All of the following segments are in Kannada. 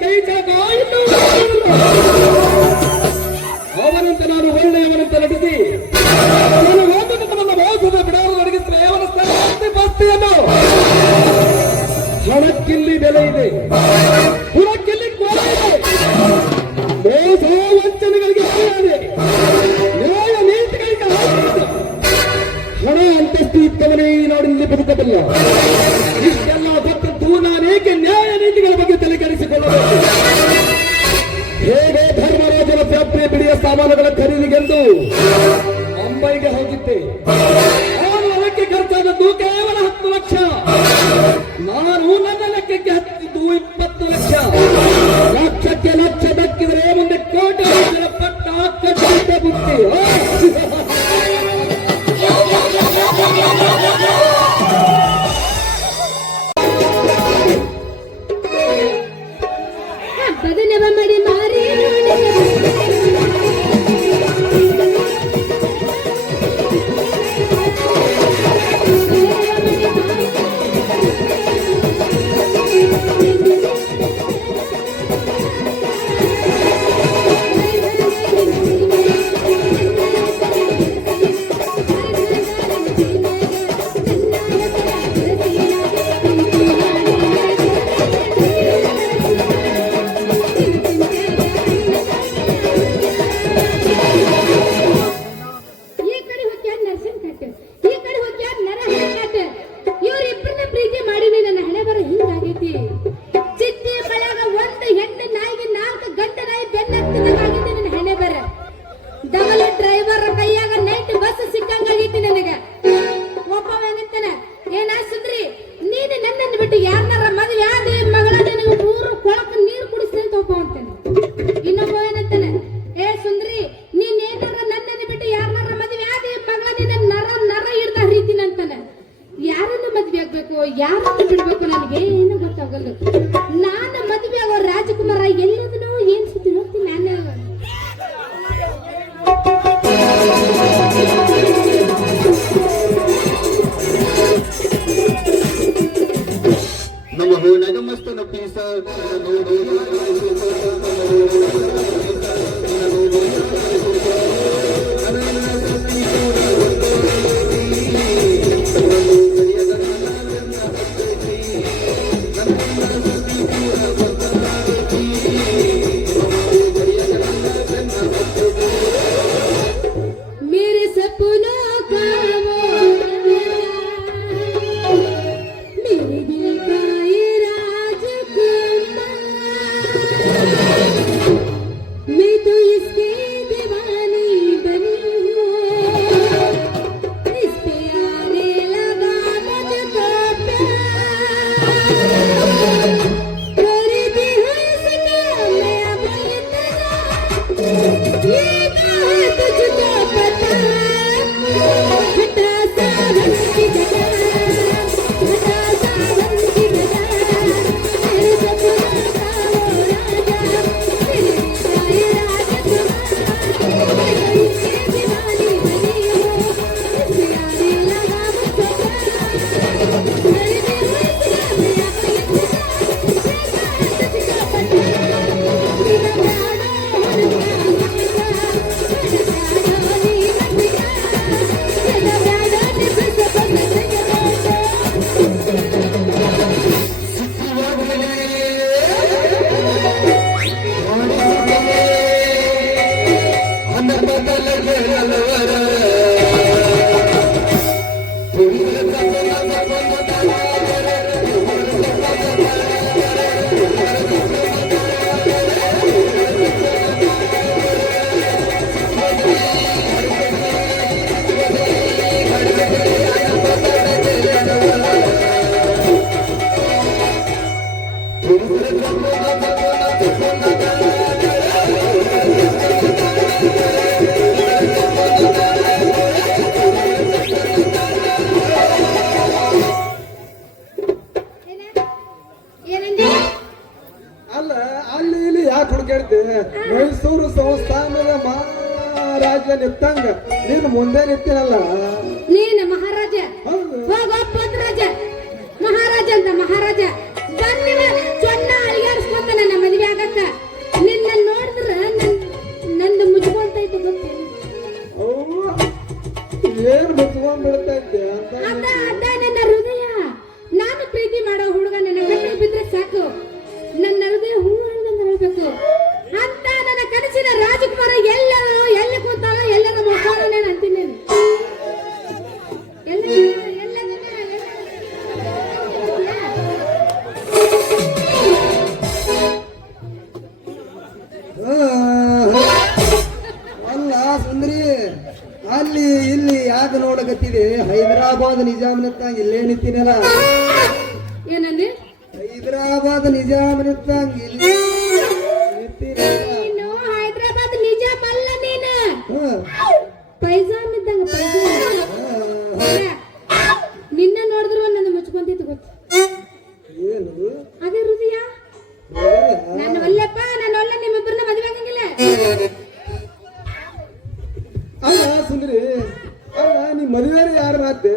ಕೈ ಕೆಳಗಾಯಿತು. ಅವನಂತೆ ನಾನು ಒಳ್ಳೆಯವನಂತೆ ನಟಿಸಿ ನನ್ನ ಮೋಸದ ಬಿಡಲು ನಡೆಸಿದರೆ ಅವನ ಬಸ್ತಿಯನ್ನು ಹಣಕ್ಕಿಲ್ಲಿ ಬೆಲೆ ಇದೆ, ಹುಣಕ್ಕಿಲ್ಲಿ ಕೋಲ ಇದೆ, ಮೋಸ ವಂಚನೆಗಳಿಗೆ ಇದೆ, ನ್ಯಾಯ ನೀತಿಗಳಿಗೆ ಹಣ ಅಂತಸ್ತು ಇದ್ದವನೇ ಈ ನಾಡಿನಲ್ಲಿ ಬದುಕಬಲ್ಲ. ಇಷ್ಟೆಲ್ಲ ಗೊತ್ತಂತೂ ನಾನೇಕೆ ನ್ಯಾಯ ನೀತಿಗಳ ಬಗ್ಗೆ ತಲೆ ಕೆಡಿಸಿಕೊಳ್ಳಬೇಕು? ಹೇಗೆ ಧರ್ಮರಾಜನ ಫ್ಯಾಕ್ಟರಿ ಬಿಡಿಯ ಸಾಮಾನುಗಳ ಖರೀದಿಗೆಂದು ಮುಂಬೈಗೆ ಹೋಗಿದ್ದೆ. ನಾನು ಅದಕ್ಕೆ ಖರ್ಚಾದದ್ದು ಕೇವಲ 10 ಲಕ್ಷ. ನಾನು ನನ್ನ ಲೆಕ್ಕಕ್ಕೆ ಹತ್ತಿದ್ದು 20 ಲಕ್ಷ. ಲಕ್ಷಕ್ಕೆ ಲಕ್ಷ ದಕ್ಕಿದರೆ ಮುಂದೆ ಕೋಟಿ ಪಟ್ಟ ಕಟ್ಟಿದ್ದ ಬುದ್ಧಿ. ಮಾಡಿ ಮಾರಿ ಯಾರನ್ನು ಬಿಡ್ಬೇಕು ನನಗೆ ಏನು ಗೊತ್ತಾಗಲ್ಲ. ನಾನು ಮದುವೆ ಆಗೋ ರಾಜಕುಮಾರ ಎಲ್ಲದನ್ನೋ ಏನ್ ಸುದ್ದಿ ನೋಡ್ತೀನಿ ನಾನು. ನಮಸ್ತೆ ನಪೀಸ ಮೈಸೂರು ಸಂಸ್ಥಾನದ ಮಹಾರಾಜ ನಿತ್ತಂಗ ನೀನು ಮುಂದೆ ನಿಂತಿರಲ್ಲ. ನೀನು ಮಹಾರಾಜ ರಾಜ ಮಹಾರಾಜ ಅಂತ ಮಹಾರಾಜ ಬಂದಿವ ಚೊನ್ನ ಅಳಿಗಾಡಿಸ್ಕೊಂತ ನನ್ನ ಮದುವೆ ಕಾಣಕತ್ತಿದೆ ಹೈದರಾಬಾದ್ ನಿಜಾಮನತ್ತಾಗ ಇಲ್ಲೇ ನಿಂತಿನಲ್ಲ. ಏನಂದ್ರೆ ಹೈದರಾಬಾದ್ ನಿಜಾಮನತ್ತಾಗ ಇಲ್ಲೇ ನಿಂತಿನಲ್ಲ. ನೀನು ಹೈದರಾಬಾದ್ ನಿಜಾಮ್ ಅಲ್ಲ ನೀನ ಹಾ, ಪೈಜಾಮ್ ಇದ್ದಂಗ ಪೈಜಾಮ್. ನಿನ್ನ ನೋಡಿದ್ರು ನನ್ನ ಮುಚ್ಕೊಂತಿತ್ತು ಗೊತ್ತು. ಏನದು? ಅದೇ ಹೃದಯ. ನಾನು ಒಲ್ಲೆಪ್ಪ, ನಾನು ಒಳ್ಳೆ ನಿಮ್ಮಿಬ್ಬರನ್ನ ಮದುವೆ ಆಗಂಗಿಲ್ಲ. ಅಲ್ಲ ಸುಂದ್ರಿ, ಅಲ್ಲ ನೀ ಮದುವೆ ಯಾರ ಮಾತೆ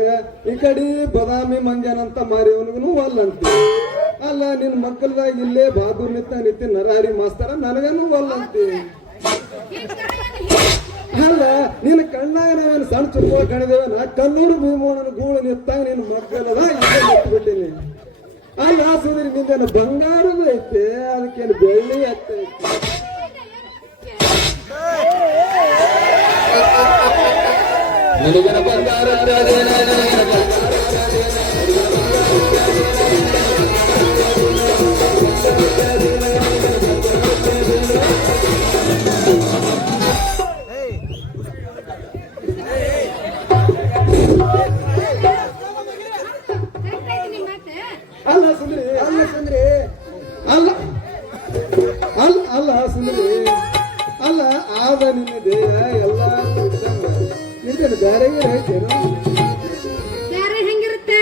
ಈ ಕಡೆ ಬದಾಮಿ ಮಂಜಾನಂತ ಮಾರಿಯವನಿಗೂ ಅಲ್ಲಂತಿ. ಅಲ್ಲ ನಿನ್ ಮಕ್ಕಳದಾಗ ಇಲ್ಲೇ ಬಹಾದೂರ್ ನಿತ್ತಿ ನರಹರಿ ಮಾಸ್ತರ ನನಗನು ಅಲ್ಲಂತಿ. ಅಲ್ಲ ನಿನ್ನ ಕಣ್ಣಾಗ ನಾವೇನು ಸಣ್ಣ ಚುರುಕ ಕಣಿದೇವನ ಕಲ್ಲೂರು ಭೀಮೋಣನ ಗೂಳು ನಿತ್ತಾಗ ನಿನ್ನ ಮಕ್ಕಳದ ಬಿಟ್ಟಿನಿ. ಅಲ್ಲ ಸುಂದ್ರಿ ನಿಂದೇನು ಬಂಗಾರದ ಐತೆ, ಅದಕ್ಕೇನು ಬೆಳ್ಳಿ ಐತೆ. ನಿನಗನ ಬಂಗಾರ ಅಲ್ಲ ಸುಂದ್ರಿ, ಅಲ್ಲ ಸುಂದ್ರಿ, ಅಲ್ಲ ಅಲ್ಲ ಅಲ್ಲ ಸುಂದ್ರಿ, ಅಲ್ಲ ಆದ ನಿನ್ನ ದೇಹ ಎಲ್ಲ ನಿಂತೇನು ಬೇರೆ ಐತೇನು? ಯಾರೇ ಹೆಂಗಿರುತ್ತೆ,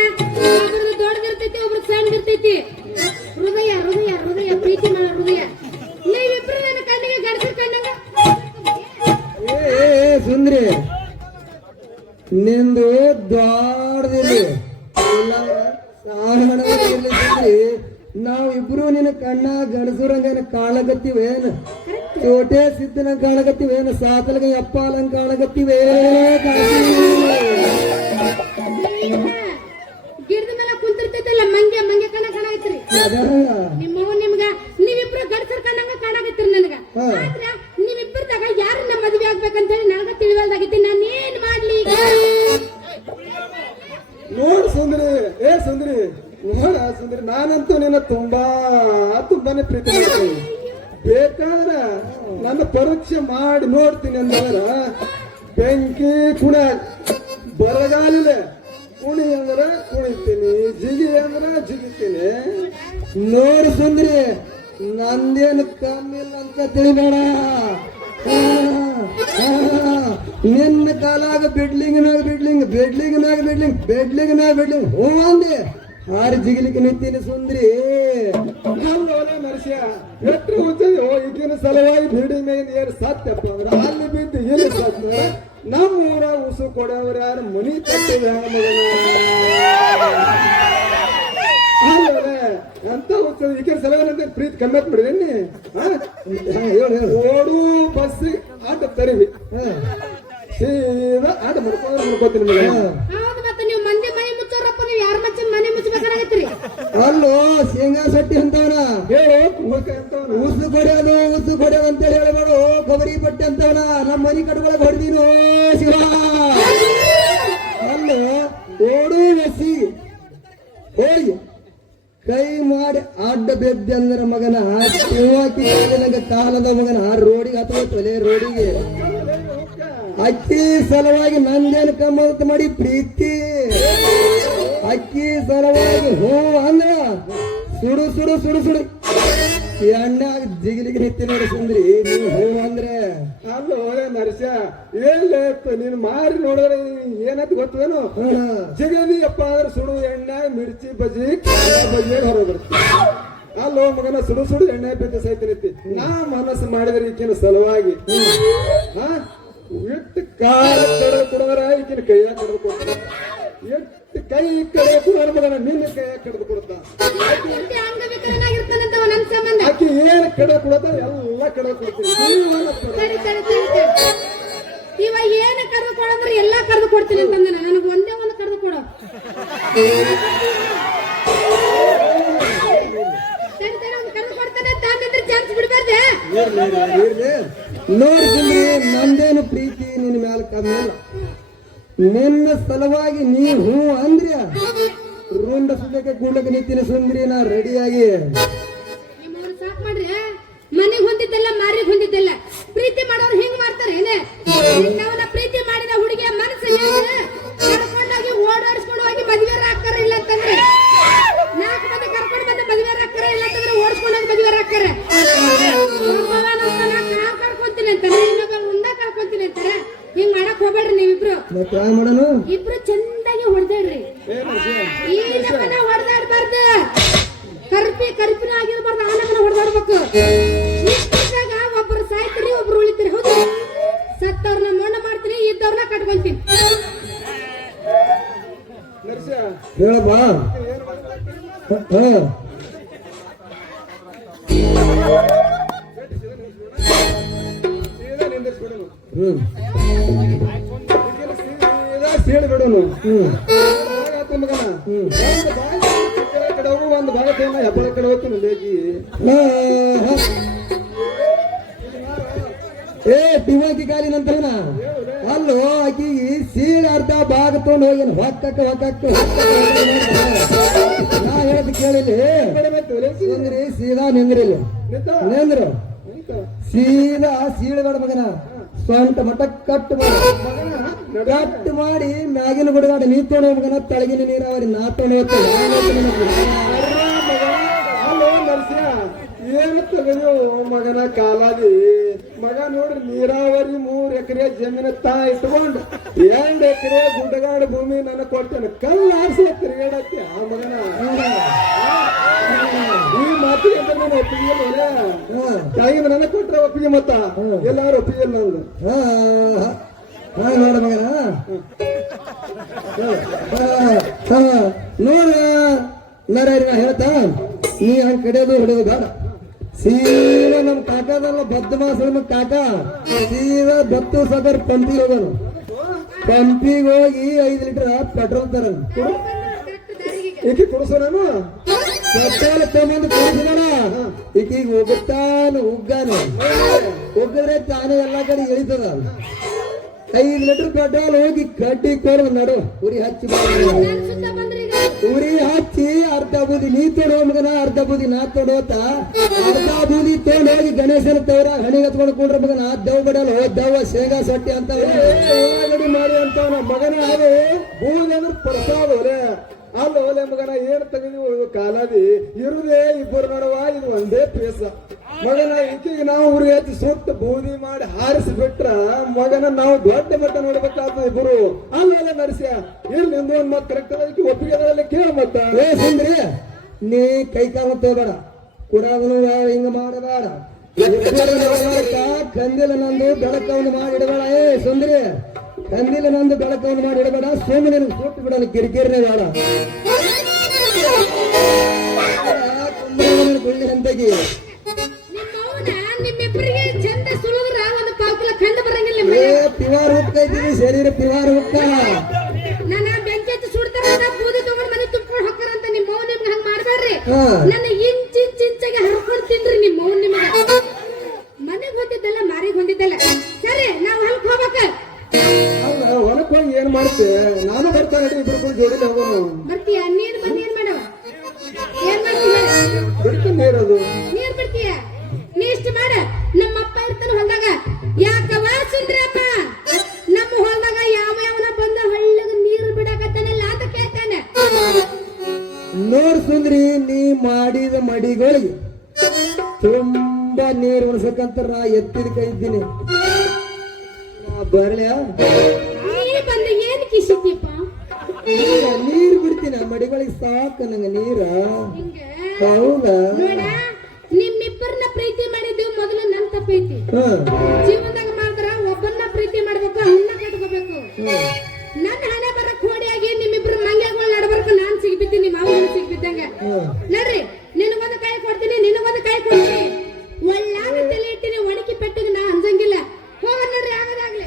ಒಬ್ರದ್ದು ದೊಡ್ಡದಿರ್ತೈತಿ, ಒಬ್ರದ್ದು ಸಣ್ಣದಿರ್ತೈತಿ. ಹೃದಯ ಹೃದಯ ಹೃದಯ ಪ್ರೀತಿ ಮಾಡೋ ಹೃದಯ. ನೀವಿಬ್ರು ನನ್ನ ಕಣ್ಣಿಗೆ ಗಡಿಸಿರ್ ಕಣ್ಣಂಗ. ಏ ಸುಂದ್ರಿ, ನಿಂದು ದೊಡ್ಡದಿರ್ಲಿ ಸಾಧಾರಣವಾಗಿರ್ಲಿ ಸುಂದ್ರಿ. ನಾವಿಬ್ರು ನಿನ್ನ ಕಣ್ಣ ಗಣಸುರಂಗ ಕಾಣಕತ್ತೀವೇನು? ಚೋಟೆ ಸಿದ್ದನ ಕಾಣಕತ್ತೀವೇನು? ಸಾತಲ್ಗ ಅಪ್ಪಾಲಂಗ ಕಾಣಕತ್ತೀವೇ? ಗಿಡದ ಮೇಲೆ ಕುಂತಿರ್ತೈತಲ್ಲ ಮಂಗೆ ಮಂಗೆ ಕಣ ಐತ್ರಿ. ನಿಮ್ಮವ ನಿಮ್ಗ ನೀವಿಬ್ರು ಗಡಿಸರ್ ಕಣ್ಣಂಗ ಕಾಣಕತ್ತೀರಿ ನನಗ. ಆದ್ರ ನೀವಿಬ್ಬರದಾಗ ಯಾರನ್ನ ಮದುವೆ ಆಗ್ಬೇಕಂತ ಹೇಳಿ ನನಗ ತಿಳಿವಲ್ದಾಗೈತಿ. ನಾನು ಏನ್ ಮಾಡ್ಲಿ ಈಗ? ನೋಡ್ ಸುಂದರಿ, ಏ ಸುಂದರಿ, ನೋಡ ಸುಂದರಿ, ನಾನಂತೂ ನಿನ್ನ ತುಂಬಾನೇ ಪ್ರೀತಿ ಮಾಡ್ತೀನಿ. ಬೇಕಾದ್ರ ನನ್ನ ಪರೀಕ್ಷೆ ಮಾಡಿ ನೋಡ್ತೀನಿ ಅಂದ್ರ ಬೆಂಕಿ ಕುಣ ಬರಗಾಲಿಲ್ಲ, ಕುಣಿ ಅಂದ್ರ ಕುಣಿತೀನಿ, ಜಿಗಿ ಅಂದ್ರ ಜಿಗಿತೀನಿ. ನೋಡಿ ಸುಂದರಿ, ನಂದೇನು ಕಮ್ಮಿಲ್ಲ ಅಂತ ತಿಳಿಬೇಡ. ನಿನ್ನ ಕಾಲಾಗ ಬಿಡ್ಲಿಂಗ್ ಮ್ಯಾಗ ಬಿಡ್ಲಿಂಗ್, ಬೆಡ್ಲಿಂಗ್ ಮ್ಯಾಗ ಬಿಡ್ಲಿಂಗ್, ಬೆಡ್ಲಿಂಗ್ ಮ್ಯಾಗ ಬಿಡ್ಲಿಂಗ್ ಹೂ ಅಂದೆ ಹಾರಿ ಜಿಗಿಲಿಕ್ಕೆ ನಿಂತೀನಿ ಸುಂದ್ರಿ. ಅಲ್ಲೋಲ ಮನುಷ್ಯ ಎಷ್ಟು ಹುಚ್ಚೋ ಈಗಿನ ಸಲುವಾಗಿ ಬಿಲ್ಡಿಂಗ್ ಮ್ಯಾಗಿನ ಏನು ಸತ್ಯಪ್ಪ ಅಂದ್ರ ಅಲ್ಲಿ ಬಿದ್ದು ಇಲ್ಲಿ ಸತ್ತ. ನಮ್ಮ ಊರ ಉಸು ಕೊಡೋರು ಯಾರು ಮನಿ ಕಟ್ಟಿದ ಅಂತ ಹುಚ್ಚ ಈಗಿನ ಸಲುವಾಗಿ ಪ್ರೀತಿ ಕಮ್ಮಿ ಮಾಡಿದೇನಿ. ಓಡು ಬಸ್ ಆಟ ತರಿವಿ ಸೀದಾ ಆಟ ಮಾಡ್ಕೋತೀನಿ. ಹೌದು, ಮತ್ತೆ ನೀವು ಮಂದಿ ಮನೆ ಮುಚ್ಚೋರಪ್ಪ, ನೀವು ಯಾರ ಮನೆ ಮುಚ್ಚಬೇಕಾಗತ್ರಿ? ಅಲ್ಲೋ ಶೇಂಗಾ ಸಟ್ಟಿ ಅಂತವನ ಹೇಳು, ಉಸು ಕೊಡೋದು ಉಸು ಕೊಡೋದು ಅಂತೇಳಿ ಹೇಳ್ಬೇಡು. ಕೊಬ್ಬರಿ ಪಟ್ಟಿ ಅಂತವನ ನಮ್ಮ ಮನಿ ಕಟ್ಕೊಳಕ್ ಹೊಡೆದೀನೋ ಶಿವ. ಅಲ್ಲೋ ಓಡು ಬಸ್ಸಿ ಹೋಗಿ ಕೈ ಮಾಡಿ ಅಡ್ಡ ಬೆದ್ದೆ ಅಂದ್ರ ಮಗನ ಶಿವಾಕಿ ನಂಗ ಕಾಲದ ಮಗನ ರೋಡಿಗೆ ಹತ್ತೋಲೆ ರೋಡಿಗೆ ಅಕ್ಕಿ ಸಲುವಾಗಿ ನಂದೇನು ಕಮ್ಮತ್ ಮಾಡಿ ಪ್ರೀತಿ. ಅಕ್ಕಿ ಸಲುವಾಗಿ ಹೋ ಅಂದ್ರ ಸುಡು ಸುಡು ಸುಡು ಸುಡು ಎಣ್ಣಾಗ ಜಿಗಿಲಿಗೆ ನಿತ್ತಿ ನೋಡಿ ಸುಂದ್ರಿ. ನೀವು ಹೋ ಅಂದ್ರೆ ಅಲ್ಲೋ ನರಸ ಎಲ್ಲ ನೀನ್ ಮಾರಿ ನೋಡಿದ್ರೆ ಏನಂತ ಗೊತ್ತೇನು? ಜಿಗದಿ ಅಪ್ಪ ಅಂದ್ರೆ ಸುಡು ಎಣ್ಣೆ ಮಿರ್ಚಿ ಬಜ್ಜಿ ಬಜ್ಜಿಯಾಗ ಹೊರಬರ್ತಿ. ಅಲ್ಲೋ ಮಗನ ಸುಡು ಸುಡು ಎಣ್ಣೆ ಬಿದ್ದು ಸಹಿತ ನಿತ್ತಿ. ನಾ ಮನಸ್ಸು ಮಾಡಿದ್ರೆ ಈಕಿನ ಸಲುವಾಗಿ ಎಷ್ಟು ಕಾಲ ಕಡೆ ಕೊಡೋರ ಈಕಿನ ಕೈಯಾಗ ಕಡ್ದು ಕೊಡ್ತಾರ. ಎಷ್ಟು ಕೈ ಕಡೆ ಕೊಡೋರ ಮಗನ ನಿನ್ನ ಕೈಯಾಗ ಕಡ್ದು ಕೊಡ್ತಾ. ಆಕಿ ಏನ್ ಕಡೆ ಕೊಡತ್ತ ಎಲ್ಲ ಕಡೆ ಕೊಡ್ತೀನಿ. ಇವ ಏನ್ ಕರೆದು ಕೊಡಂದ್ರೆ ಎಲ್ಲಾ ಕರೆದು ಕೊಡ್ತೀನಿ ಅಂತಂದ. ನನಗೆ ಒಂದೇ ಒಂದು ಕರೆದು ಕೊಡು. ಕರೆದು ಕೊಡ್ತಾನೆ ತಾಂದ್ರೆ ಚಾನ್ಸ್ ಬಿಡ್ಬಾರ್ದೆ. ನೋಡ್ತೀನಿ ನಂದೇನು ಪ್ರೀತಿ ನಿನ್ನ ಮ್ಯಾಲ ಕಮ್ಮಿ ಇಲ್ಲ. ನಿನ್ನ ಸಲುವಾಗಿ ನೀ ಹೂ ಅಂದ್ರ ರುಂಡ ಸುದ್ದಕ್ಕೆ ಕೂಡ್ಲಕ್ಕೆ ನಿಂತೀನಿ ಸುಂದ್ರಿ. ನಾ ರೆಡಿಯಾಗಿ ನಿಮ್ಮವ್ರು ಸಾಕ್ ಮಾಡ್ರಿ. ಮನೆಗ್ ಹೊಂದಿದ್ದೆಲ್ಲ ಮಾರಿಗೆ ಹೊಂದಿದ್ದೆಲ್ಲ ಪ್ರೀತಿ ಮಾಡೋರು ಹಿಂಗ್ ಮಾಡ್ತಾರೆ. ಏನೇ ಪ್ರೀತಿ ಮಾಡಿದ ಹುಡುಗಿಯ ಮನಸ್ಸು ಮತ್ತೆ ಯಾವ ಮಾಡೋನು ಇಬ್ರು ಚಂದಾಗಿ ಹೊಡೆದಾಡ್ರಿ ಈ ನಮ್ಮನ್ನ ಹೊಡೆದಾಡ್ಬಾರ್ದು ಕರ್ಪಿನ ಆಗಿರ್ಬಾರ್ದು ಆ ನಮ್ಮನ್ನ ಹೊಡೆದಾಡ್ಬೇಕು ಇದ್ದಾಗ ಒಬ್ರು ಸಾಯ್ತೀರಿ ಒಬ್ರು ಉಳಿತೀರಿ ಹೌದು ಸತ್ತವ್ರನ್ನ ಮೋಣ ಮಾಡ್ತೀನಿ ಇದ್ದವ್ರನ್ನ ಕಟ್ಕೊಂತೀನಿ ಹೇಳಪ್ಪ ಸೀಳು ಬಿಡೋನು ಮಗನ ಕಡೆ ಹೋಗು ಒಂದು ಭಾಗ ಹೆಬ್ಬಳ ಕಡೆ ಹೋಗ್ತೀನಿ ಲೇಗಿ ಏ ಟಿವಾಕಿ ಕಾಲಿ ನಂತರನ ಅಲ್ಲೋ ಆಕಿಗೆ ಸೀಳ ಅರ್ಧ ಭಾಗ ತಗೊಂಡು ಹೋಗಿ ಹೊಕ್ಕಕ್ಕೆ ನಾ ಹೇಳದ್ ಕೇಳಿಲಿ ನಿಂದ್ರಿ ಸೀದಾ ನಿಂದ್ರಿಲ್ಲ ನಿಂದ್ರು ಸೀದಾ ಸೀಳಬೇಡ ಮಗನ ಸ್ವಂತ ಮಠ ಕಟ್ಟು ಮಾಡಿ ಮ್ಯಾಗಿನ ಬಿಡಗಾಡ ನೀ ತೊಗೊಂಡು ಮಗನ ತಳಗಿನ ನೀರಾವರಿ ನಾ ತೊಗೊಂಡು ಏನು ತಗದು ಮಗನ ಕಾಲಾದಿ ಮಗ ನೋಡ್ರಿ ನೀರಾವರಿ 3 ಎಕರೆ ಜಮೀನ ಇಟ್ಕೊಂಡು 2 ಎಕರೆ ಗುಡ್ಡಗಾಡು ಭೂಮಿ ನಾನು ಕೊಡ್ತೇನೆ ಕಲ್ಲು ಆರಿಸಿ ತಿರುಗಾಡಕ್ಕೆ ಆ ಮಗನ ಈ ಮಾತಿಗೆ ನಾನು ಒಪ್ಪಿಗೆ ತಾಯಿ ನನ್ನ ಕೊಟ್ರೆ ಒಪ್ಪಿಗೆ ಮತ್ತ ಎಲ್ಲಾರು ಒಪ್ಪಿಗೆ ನಂದು ನೋಡ ಮಗನ ನೋಡ ನರೇರಿ ನಾ ಹೇಳ್ತಾ ನೀ ಹಂಗ ಕಡಿಯೋದು ಹೊಡೆಯೋದು ಬೇಡ ಸೀದಾ ನಮ್ ಕಾಕದಲ್ಲ ಬದ್ಧ ಮಾಸ ಕಾಕ ಸೀದಾ ಬತ್ತು ಸಗರ್ ಪಂಪಿಗೆ ಹೋಗೋನು ಪಂಪಿಗೆ ಹೋಗಿ 5 ಲೀಟರ್ ಪೆಟ್ರೋಲ್ ತರ ಈಕಿ ಕುಡಿಸೋಣ ಪೆಟ್ರೋಲ್ ತಗೊಂಡು ಕುಡಿಸಿದಾನ ಈಕೀಗ ಹೋಗುತ್ತಾನು ಉಗ್ಗಾನು ಉಗ್ಗಿದ್ರೆ ತಾನೇ ಎಲ್ಲಾ ಕಡೆ ಇಳಿತದ 5 ಲೀಟರ್ ಪೆಟ್ರೋಲ್ ಹೋಗಿ ಕಡ್ಡಿ ಕೊಡ ನಡು ಉರಿ ಹಚ್ಚಿ ಉರಿ ಹಚ್ಚಿ ಅರ್ಧ ಬೂದಿ ನೀ ತೊಡೋ ಮಗನ ಅರ್ಧ ಬೂದಿ ನಾ ತೊಡೋತ ಅರ್ಧ ಬೂದಿ ತೊಗೊಂಡು ಹೋಗಿ ಗಣೇಶನ ತವರ ಹಣಿಗೆ ಹತ್ಕೊಂಡು ಕೂಡ್ರ ಮಗನ ದೇವ್ ಬಡಲ್ಲ ದೇವ ಶೇಂಗಾ ಸೊಟ್ಟಿ ಅಂತ ಉಳ್ಳಾಗಡ್ಡಿ ಮಾಡಿ ಅಂತ ಮಗನ ಅದು ಬೂದಿ ಅಂದ್ರೆ ಪ್ರಸಾದ ಒಲೆ ಅಲ್ಲ ಒಲೆ ಮಗನ ಏನ್ ತೆಗೆದು ಕಾಲಾದಿ ಇರುದೇ ಇಬ್ಬರು ನಡುವ ಇದು ಒಂದೇ ಪೇಸ ಮಗನ ಈಕೆಗೆ ನಾವು ಉರಿ ಹಚ್ಚಿ ಸುತ್ತ ಬೂದಿ ಮಾಡಿ ಹಾರಿಸಿಬಿಟ್ರ ಮಗನ ನಾವು ದೊಡ್ಡ ಮಟ್ಟ ನೋಡ್ಬೇಕಾಗ್ತದೆ ಇಬ್ಬರು ಅಲ್ಲ ನರಸ್ಯ ಇಲ್ಲಿ ನಿಂದು ಒಂದ್ ಮತ್ ಕರೆಕ್ಟ್ ಒಪ್ಪಿಗೆ ಕೇಳ ಮತ್ತ ಏ ಸುಂದ್ರಿ ನೀ ಕೈ ಕಾಲ ತಗೋಬೇಡ ಕುಡಾದನು ಹಿಂಗ ಮಾಡಬೇಡ ಕಂದಿಲ ನಂದು ಬೆಳಕವನ್ನು ಮಾಡಿ ಇಡಬೇಡ ಏ ಸುಂದ್ರಿ ಕಂದಿಲ ನಂದು ಬೆಳಕವನ್ನು ಮಾಡಿ ಇಡಬೇಡ ಸೋಮನೆ ಸುಟ್ಟು ಬಿಡೋಣ ಕಿರಿಕಿರಿನೇ ಬೇಡ ಗುಳ್ಳಿ ಹಂತಗಿ ನಿಮ್ಮಿಬ್ಬರಿಗೆ ಚಂದ ಸುಳಿದ್ರ ಒಂದು ಪಾಕಿಲ ಕಂಡು ಬರಂಗಿಲ್ಲ ಪಿವಾರ ಹುಕ್ಕ ಇದ್ದೀವಿ ಶರೀರ ಪಿವಾರ ಹುಕ್ಕ ನನ್ನ ಬೆಂಕಿ ಹಚ್ಚಿ ಸುಡ್ತಾರ ಬೂದಿ ತಗೊಂಡ್ ಮನೆ ತುಂಬ್ಕೊಂಡು ಹೊಕ್ಕಾರ ಅಂತ ನಿಮ್ಮ ಮೌನ್ ನಿಮ್ಗೆ ಹಂಗ ಮಾಡ್ಬೇಡ್ರಿ ನನ್ನ ಇಂಚಾಗಿ ಹರ್ಕೊಂಡ್ ತಿನ್ರಿ ನಿಮ್ಮ ಮೌನ್ ನಿಮ್ಗೆ ಮನೆಗ್ ಹೊಂದಿದ್ದಲ್ಲ ಮಾರಿಗೆ ಹೊಂದಿದ್ದಲ್ಲ ಸರಿ ನಾವ್ ಹೊಲಕ್ ಹೋಗ್ಬೇಕ ಹೊಲಕ್ ಹೋಗಿ ಏನ್ ಮಾಡ್ತೆ ನಾನು ಬರ್ತಾನೆ ಇಬ್ರು ಜೋಡಿಲಿ ಹೋಗೋಣ ಬರ್ತೀಯ ನೀರ್ ಬಂದ್ ಏನ್ ಮಾಡವ ಏನ್ ಮಾಡ್ತೀಯ ಬಿಡ್ತೀನಿ ನೀರದು ನೀರ್ ಬಿಡ್ತೀಯ ನೀ ಇಷ್ಟ ಮಾಡ ನಮ್ಮ ಅಪ್ಪ ಇರ್ತಾನ ಹೊಲ್ದಾಗ ಯಾಕವ ಸುಂದ್ರಪ್ಪ ನಮ್ಮ ಹೊಲ್ದಾಗ ಯಾವನ ಬಂದ ಹಳ್ಳಗ ನೀರು ಬಿಡಕತ್ತಾನಲ್ಲ ಅಂತ ಕೇಳ್ತಾನೆ ನೋಡ್ ಸುಂದ್ರಿ ನೀ ಮಾಡಿದ ಮಡಿಗಳಿಗೆ ತುಂಬಾ ನೀರು ಉಣಿಸಕಂತ ನಾ ಎತ್ತಿದ ಕೈ ಇದ್ದೀನಿ ಬರ್ಲ್ಯಾ ನೀ ಬಂದ ಏನ್ ಕಿಸಿತೀಪ ನೀರು ಬಿಡ್ತೀನಿ ಮಡಿಗಳಿಗೆ ಸಾಕ ನಂಗ ನೀರ ಹೌದಾ ನೋಡ ನಿಮ್ಮಿಬ್ಬರನ್ನ ಪ್ರೀತಿ ಮಾಡಿದ್ದು ಮೊದಲು ನನ್ ತಪ್ಪೈತಿ ಜೀವನದಾಗ ಮಾಡಿದ್ರ ಒಬ್ಬನ್ನ ಪ್ರೀತಿ ಮಾಡ್ಬೇಕು ಅವನ್ನ ಕಟ್ಕೋಬೇಕು ನನ್ನ ಹಣೆ ಬರ ಕೋಡಿಯಾಗಿ ನಿಮ್ಮಿಬ್ರು ಮಂಗ್ಯಾಗಳು ನಡಬರ್ಕ ನಾನ್ ಸಿಗ್ಬಿದ್ದೀನಿ ಮಾವು ಸಿಗ್ಬಿದ್ದಂಗ ನೋಡ್ರಿ ನಿನಗೊಂದು ಕೈ ಕೊಡ್ತೀನಿ ನಿನಗೊಂದು ಕೈ ಕೊಡ್ತೀನಿ ಒಳ್ಳಾದ ತಲೆ ಇಟ್ಟಿನಿ ಒಣಕಿ ಪೆಟ್ಟಿಗೆ ನಾ ಅಂಜಂಗಿಲ್ಲ ಹೋಗ ನೋಡ್ರಿ ಆಗೋದಾಗ್ಲಿ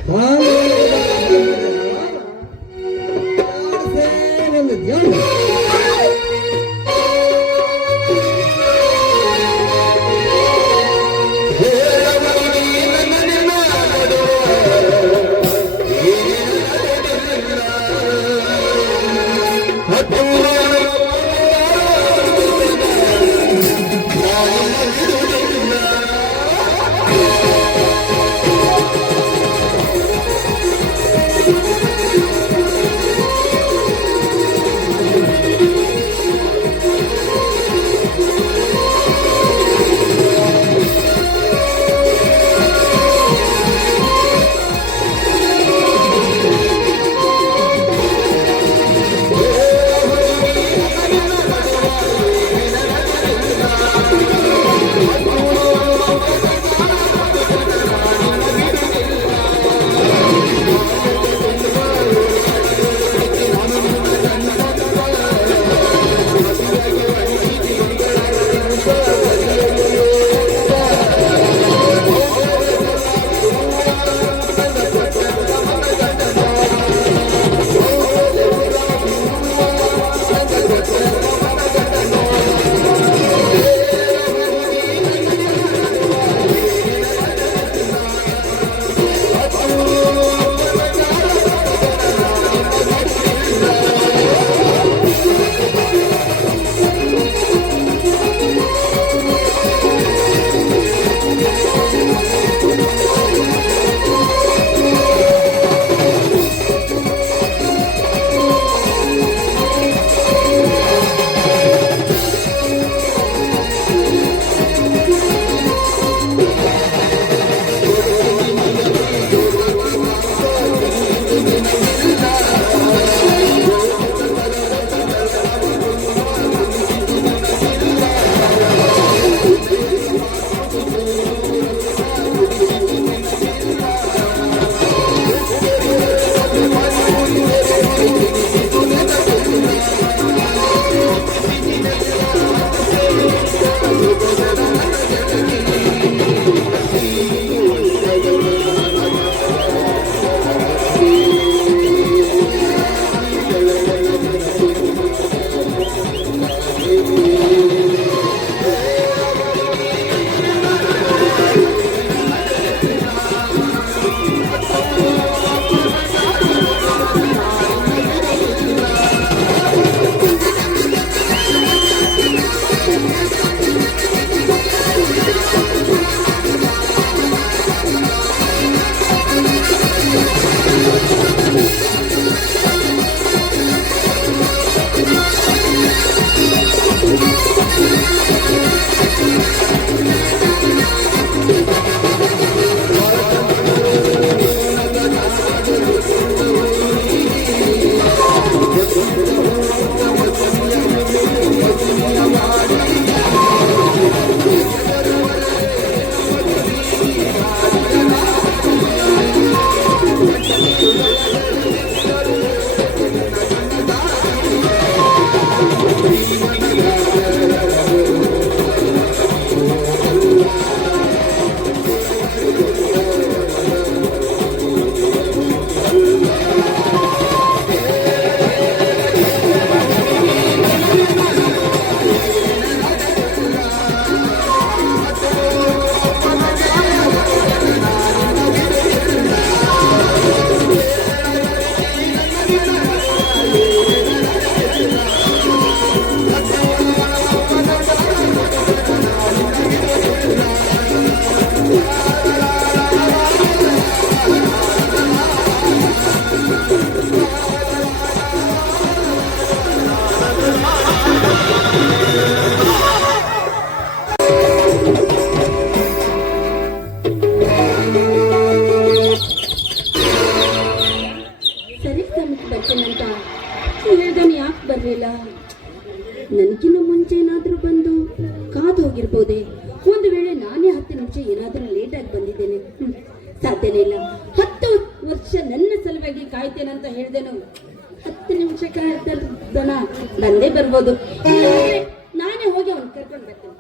ನಿಮಿಷ ಏನಾದರೂ ಲೇಟ್ ಆಗಿ ಬಂದಿದ್ದೇನೆ. ಸಾಧ್ಯನೇ ಇಲ್ಲ. 10 ವರ್ಷ ನನ್ನ ಸಲುವಾಗಿ ಕಾಯ್ತೇನೆ ಅಂತ ಹೇಳ್ದೇನು, 10 ನಿಮಿಷ ಕಾಯ್ದನ ಬಂದೇ ಬರ್ಬೋದು. ಇಲ್ಲಾಂದ್ರೆ ನಾನೇ ಹೋಗಿ ಅವ್ನು ಕರ್ಕೊಂಡು ಬರ್ತೇನೆ.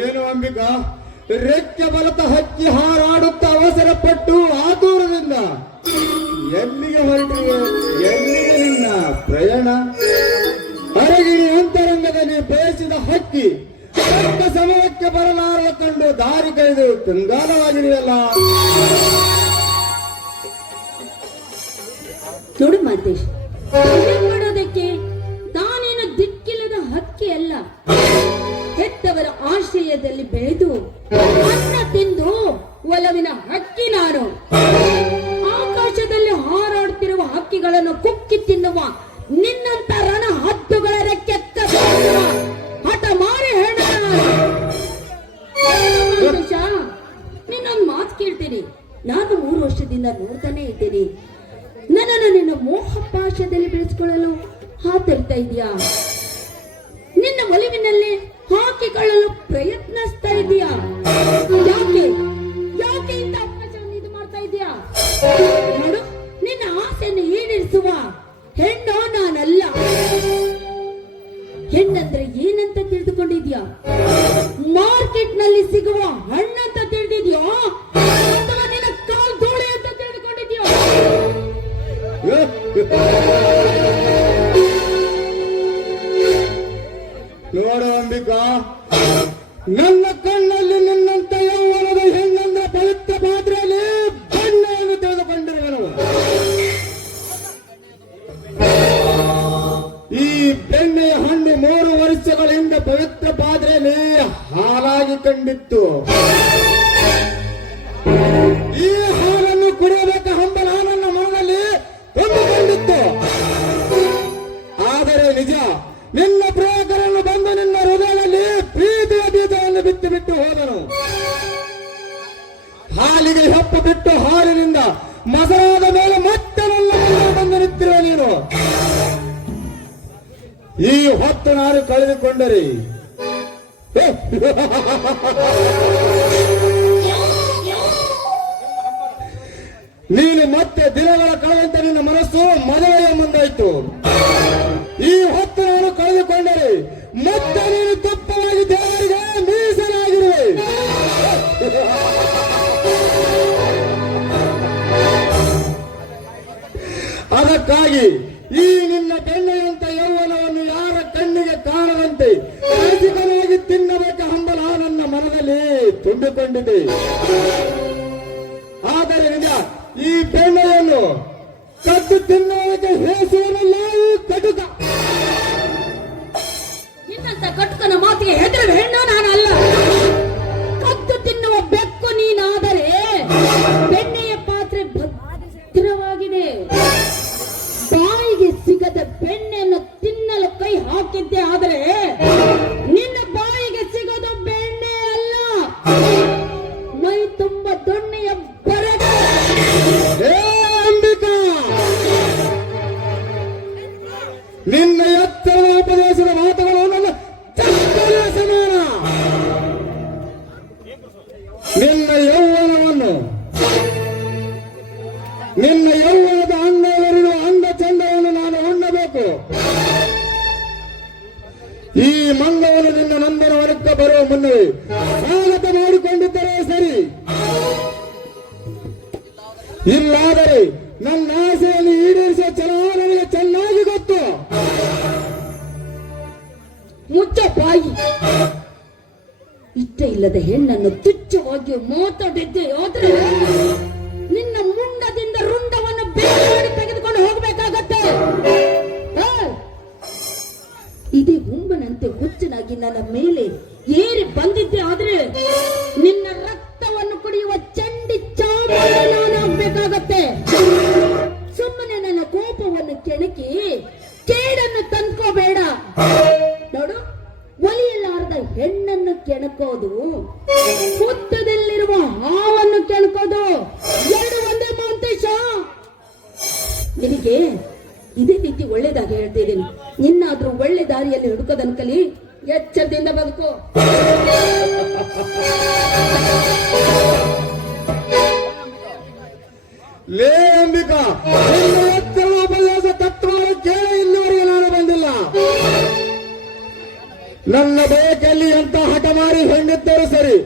ಏನು ಅಂಬಿಕಾ, ರೆಕ್ಕೆ ಬಲತ ಹಕ್ಕಿ ಹಾರಾಡುತ್ತ ಅವಸರ ಪಟ್ಟು ಆತುರದಿಂದ ಎಲ್ಲಿಗೆ ಹೊರಟಿವೆ? ಎಲ್ಲಿಗೆ ನಿನ್ನ ಪ್ರಯಾಣ? ಅರಗಿಣಿ ಅಂತರಂಗದಲ್ಲಿ ಬಯಸಿದ ಹಕ್ಕಿ ತಕ್ಕ ಸಮಯಕ್ಕೆ ಬರಲಾರಲ ಕಂಡು ದಾರಿ ಕೈದು ಕಂಗಾಲವಾಗಿದೆಯಲ್ಲ. ನೋಡು ಮಾತೇಶ್, ಮಾಡೋದಕ್ಕೆ ತಾನೇನು ದಿಕ್ಕಿಲ್ಲದ ಹಕ್ಕಿ ಅಲ್ಲ. ಹೆತ್ತವರ ಆಶ್ರಯದಲ್ಲಿ ಬೆಳೆದು ಅನ್ನ ತಿಂದು ಒಲವಿನ ಹಕ್ಕಿ ನಾನು. ಆಕಾಶದಲ್ಲಿ ಹಾರಾಡುತ್ತಿರುವ ಹಕ್ಕಿಗಳನ್ನು ಕುಕ್ಕಿ ತಿನ್ನುವ ನಿನ್ನಂತ ರಣ ಹದ್ದುಗಳ ರೆಕ್ಕೆ ಹಠ ಮಾರಿ ಹೇಳ. ನಿನ್ನೊಂದು ಮಾತು ಕೇಳ್ತೀನಿ. ನಾನು 3 ವರ್ಷದಿಂದ ನೋಡ್ತಾನೆ ಇದ್ದೀನಿ. ನನ್ನನ್ನು ನಿನ್ನ ಮೋಹಪಾಶದಲ್ಲಿ ಬೆಳೆಸಿಕೊಳ್ಳಲು ಹಾತೊರಿತಾ ಇದೆಯಾ? ನಿನ್ನ ಒಲಿವಿನಲ್ಲಿ ಹಾಕಿಕೊಳ್ಳಲು ಪ್ರಯತ್ನಿಸ್ತಾ ಇದೆಯಾ? ಯಾಕೆ ಯಾಕೆ ಇಂಥ ಅವಕಾಶವನ್ನು ಇದು ಮಾಡ್ತಾ ಇದೆಯಾ? ನೋಡು, ನಿನ್ನ ಆಸೆಯನ್ನು ಈಡೇರಿಸುವ ಹೆಣ್ಣು ನಾನಲ್ಲ. ಹೆಣ್ಣಂದ್ರೆ ಏನಂತ ತಿಳಿದುಕೊಂಡಿದ್ಯಾ? ಮಾರ್ಕೆಟ್ ನಲ್ಲಿ ಸಿಗುವ ಹಣ್ಣಂತ ತಿಳಿದಿದ್ಯೋ ಅಥವಾ ನಿನ್ನ ಕಾಲ್ ಧೂಳಿ ಅಂತ ತಿಳಿದುಕೊಂಡಿದ್ಯೋ? ನೋಡು ಅಂಬಿಕಾ, ನನ್ನ ಕಣ್ಣಲ್ಲಿ ನಿನ್ನಂತ ಯೌವನದ ಹೆಣ್ಣಂದ್ರ ಪವಿತ್ರ ಪಾತ್ರೆಯಲ್ಲಿ ಬಣ್ಣವನ್ನು ತೆಗೆದುಕೊಂಡಿರುವನು. ಈ ಬೆಣ್ಣೆಯ ಹಣ್ಣು 3 ವರ್ಷಗಳಿಂದ ಪವಿತ್ರ ಪಾತ್ರೆಯಲ್ಲಿ ಹಾಲಾಗಿ ಕಂಡಿತ್ತು. ಈ ಹಾಲನ್ನು ಕುಡಿಯಬೇಕ ಹಂಬಲ ನನ್ನ ಮನದಲ್ಲಿ ತುಂಬಿಕೊಂಡಿತ್ತು. ಆದರೆ ನಿಜ, ನಿನ್ನ ಪ್ರಿಯಕರನ್ನು ಬಂದು ನಿನ್ನ ಹೃದಯದಲ್ಲಿ ಪ್ರೀತಿಯ ಬೀಜವನ್ನು ಬಿಟ್ಟು ಬಿಟ್ಟು ಹೋದನು. ಹಾಲಿಗೆ ಹೆಪ್ಪು ಬಿಟ್ಟು ಹಾಲಿನಿಂದ ಮಸರಾದ ಮೇಲೆ ಮತ್ತೆ ನನ್ನ ಮುಂದೆ ಬಂದು ನಿಂತಿರುವ ನೀನು. ಈ ಹೊತ್ತು ನಾನು ಕಳೆದುಕೊಂಡರೆ ನೀನು ಮತ್ತೆ ದಿನಗಳ ಕಳೆದಂತೆ ನಿನ್ನ ಮನಸ್ಸು ಮದುವೆಯ ಮುಂದಾಯಿತು. ಈ ಹೊತ್ತು ನಾನು ಕಳೆದುಕೊಂಡರೆ ಮತ್ತೆ ನೀನು ತಪ್ಪವಾಗಿ ದೇವರಿಗೆ ಮೀಸಲಾಗಿರುವೆ. ಅದಕ್ಕಾಗಿ ಈ ನಿನ್ನ ಬೆಣ್ಣೆಯಂತ ಯೌವನವನ್ನು ಯಾರ ಕಣ್ಣಿಗೆ ಕಾಣದಂತೆ ರಸಿಕನಾಗಿ ತಿನ್ನಬೇಕ ಹಂಬಲ ನನ್ನ ಮನದಲ್ಲಿ ತುಂಬಿಕೊಂಡಿದೆ. ಆದರೆ ನಿಜ, ಈ ಬೆಣ್ಣೆಯನ್ನು ಕದ್ದು ತಿನ್ನುವುದಕ್ಕೆ ಹೇಸುವನಲ್ಲ ಈ ಕಟುಕ. ನಿನ್ನಂತ ಕಟುಕನ ಮಾತಿಗೆ ಹೆದರುವ ಹೆಣ್ಣು ನಾನಲ್ಲ. ಕದ್ದು ತಿನ್ನುವ ಬೆಕ್ಕು ನೀನಾದರೆ ಬೆಣ್ಣೆಯ ಪಾತ್ರೆ ಭದ್ರವಾಗಿದೆ. ಬಾಯಿಗೆ ಸಿಗದ ಬೆಣ್ಣೆಯನ್ನು ತಿನ್ನಲು ಕೈ ಹಾಕಿದ್ದೆ. ಆದರೆ ನಿನ್ನ ಬಾಯಿಗೆ ಸಿಗೋದು ಬೆಣ್ಣೆ ಅಲ್ಲ, ಮೈ ತುಂಬ ದೊಣ್ಣೆಯ ಬರಗ. ಅಂಬಿಕಾ, ನಿನ್ನ ಎತ್ತರದ ಉಪದೇಶದ ಮಾತುಗಳು ನನ್ನ ಚಪ್ಪಲಿಯ ಸಮಾನ. ನಿನ್ನ ಯೌವನದ ಅಂಗವರಿರುವ ಅಂಗ ಚಂದವನ್ನು ನಾನು ಉಣ್ಣಬೇಕು. ಈ ಮಂಗವನ್ನು ನಿನ್ನ ನಂದನ ವನಕ್ಕೆ ಬರುವ ಮುನ್ನವೇ ಸ್ವಾಗತ ಮಾಡಿಕೊಂಡಿದ್ದರೆ ಸರಿ. ಇಲ್ಲಾದರೆ ನನ್ನ ಆಸೆಯನ್ನು ಈಡೇರಿಸುವ ಛಲ ನನಗೆ ಚೆನ್ನಾಗಿ ಗೊತ್ತು. ಮುಚ್ಚ ಬಾಯಿ. ಇಷ್ಟ ಇಲ್ಲದ ಹೆಣ್ಣನ್ನು ತುಚ್ಛವಾಗಿ ಮಾತಾಡಿದ್ದೆ ಆದ್ರೆ ನಿನ್ನ ಮುಂಡದಿಂದ ರುಂಡವನ್ನು ಬೇರೆ ಮಾಡಿ ತೆಗೆದುಕೊಂಡು ಹೋಗಬೇಕಾಗತ್ತೆ. ಹುಚ್ಚನಂತೆ ಹುಚ್ಚನಾಗಿ ನನ್ನ ಮೇಲೆ ಏರಿ ಬಂದಿದ್ದೆ ಆದ್ರೆ ನಿನ್ನ ರಕ್ತವನ್ನು ಕುಡಿಯುವ ಚಂಡಿ ಚಾಮರಾಗಬೇಕಾಗತ್ತೆ. ಸುಮ್ಮನೆ ನನ್ನ ಕೋಪವನ್ನು ಕೆಣಕಿ ಕೇಡನ್ನು ತಂದ್ಕೋಬೇಡ. ನೋಡು, ಒಲಿಯಲಾರದ ಹೆಣ್ಣನ್ನು ಕೆಣಕೋದು, ಹುತ್ತದಲ್ಲಿರುವ ಹಾವನ್ನು ಕೆಣಕೋದು ಎರಡು ಒಂದೇ ಮಾಂತೇಶ. ನಿನಗೆ ಇದೇ ರೀತಿ ಒಳ್ಳೇದಾಗಿ ಹೇಳ್ತಿದ್ದೀನಿ. ನಿನ್ನಾದ್ರೂ ಒಳ್ಳೆ ದಾರಿಯಲ್ಲಿ ಹುಡುಕೋದನ್ನು ಕಲಿ, ಎಚ್ಚರದಿಂದ ಬದುಕು. ಲೇ ಅಂಬಿಕಾ, ಉಪದೇಶ ತತ್ವ ಕೇಳಿ ಇಲ್ಲಿವರೆಗೆ ನಾನು ಬಂದಿಲ್ಲ. ನನ್ನ ಬಯಕೆಯಲ್ಲಿ ಎಂತ ಹಠ ಮಾರಿ ಹೆಣ್ಣಿದ್ದರು ಸರಿ,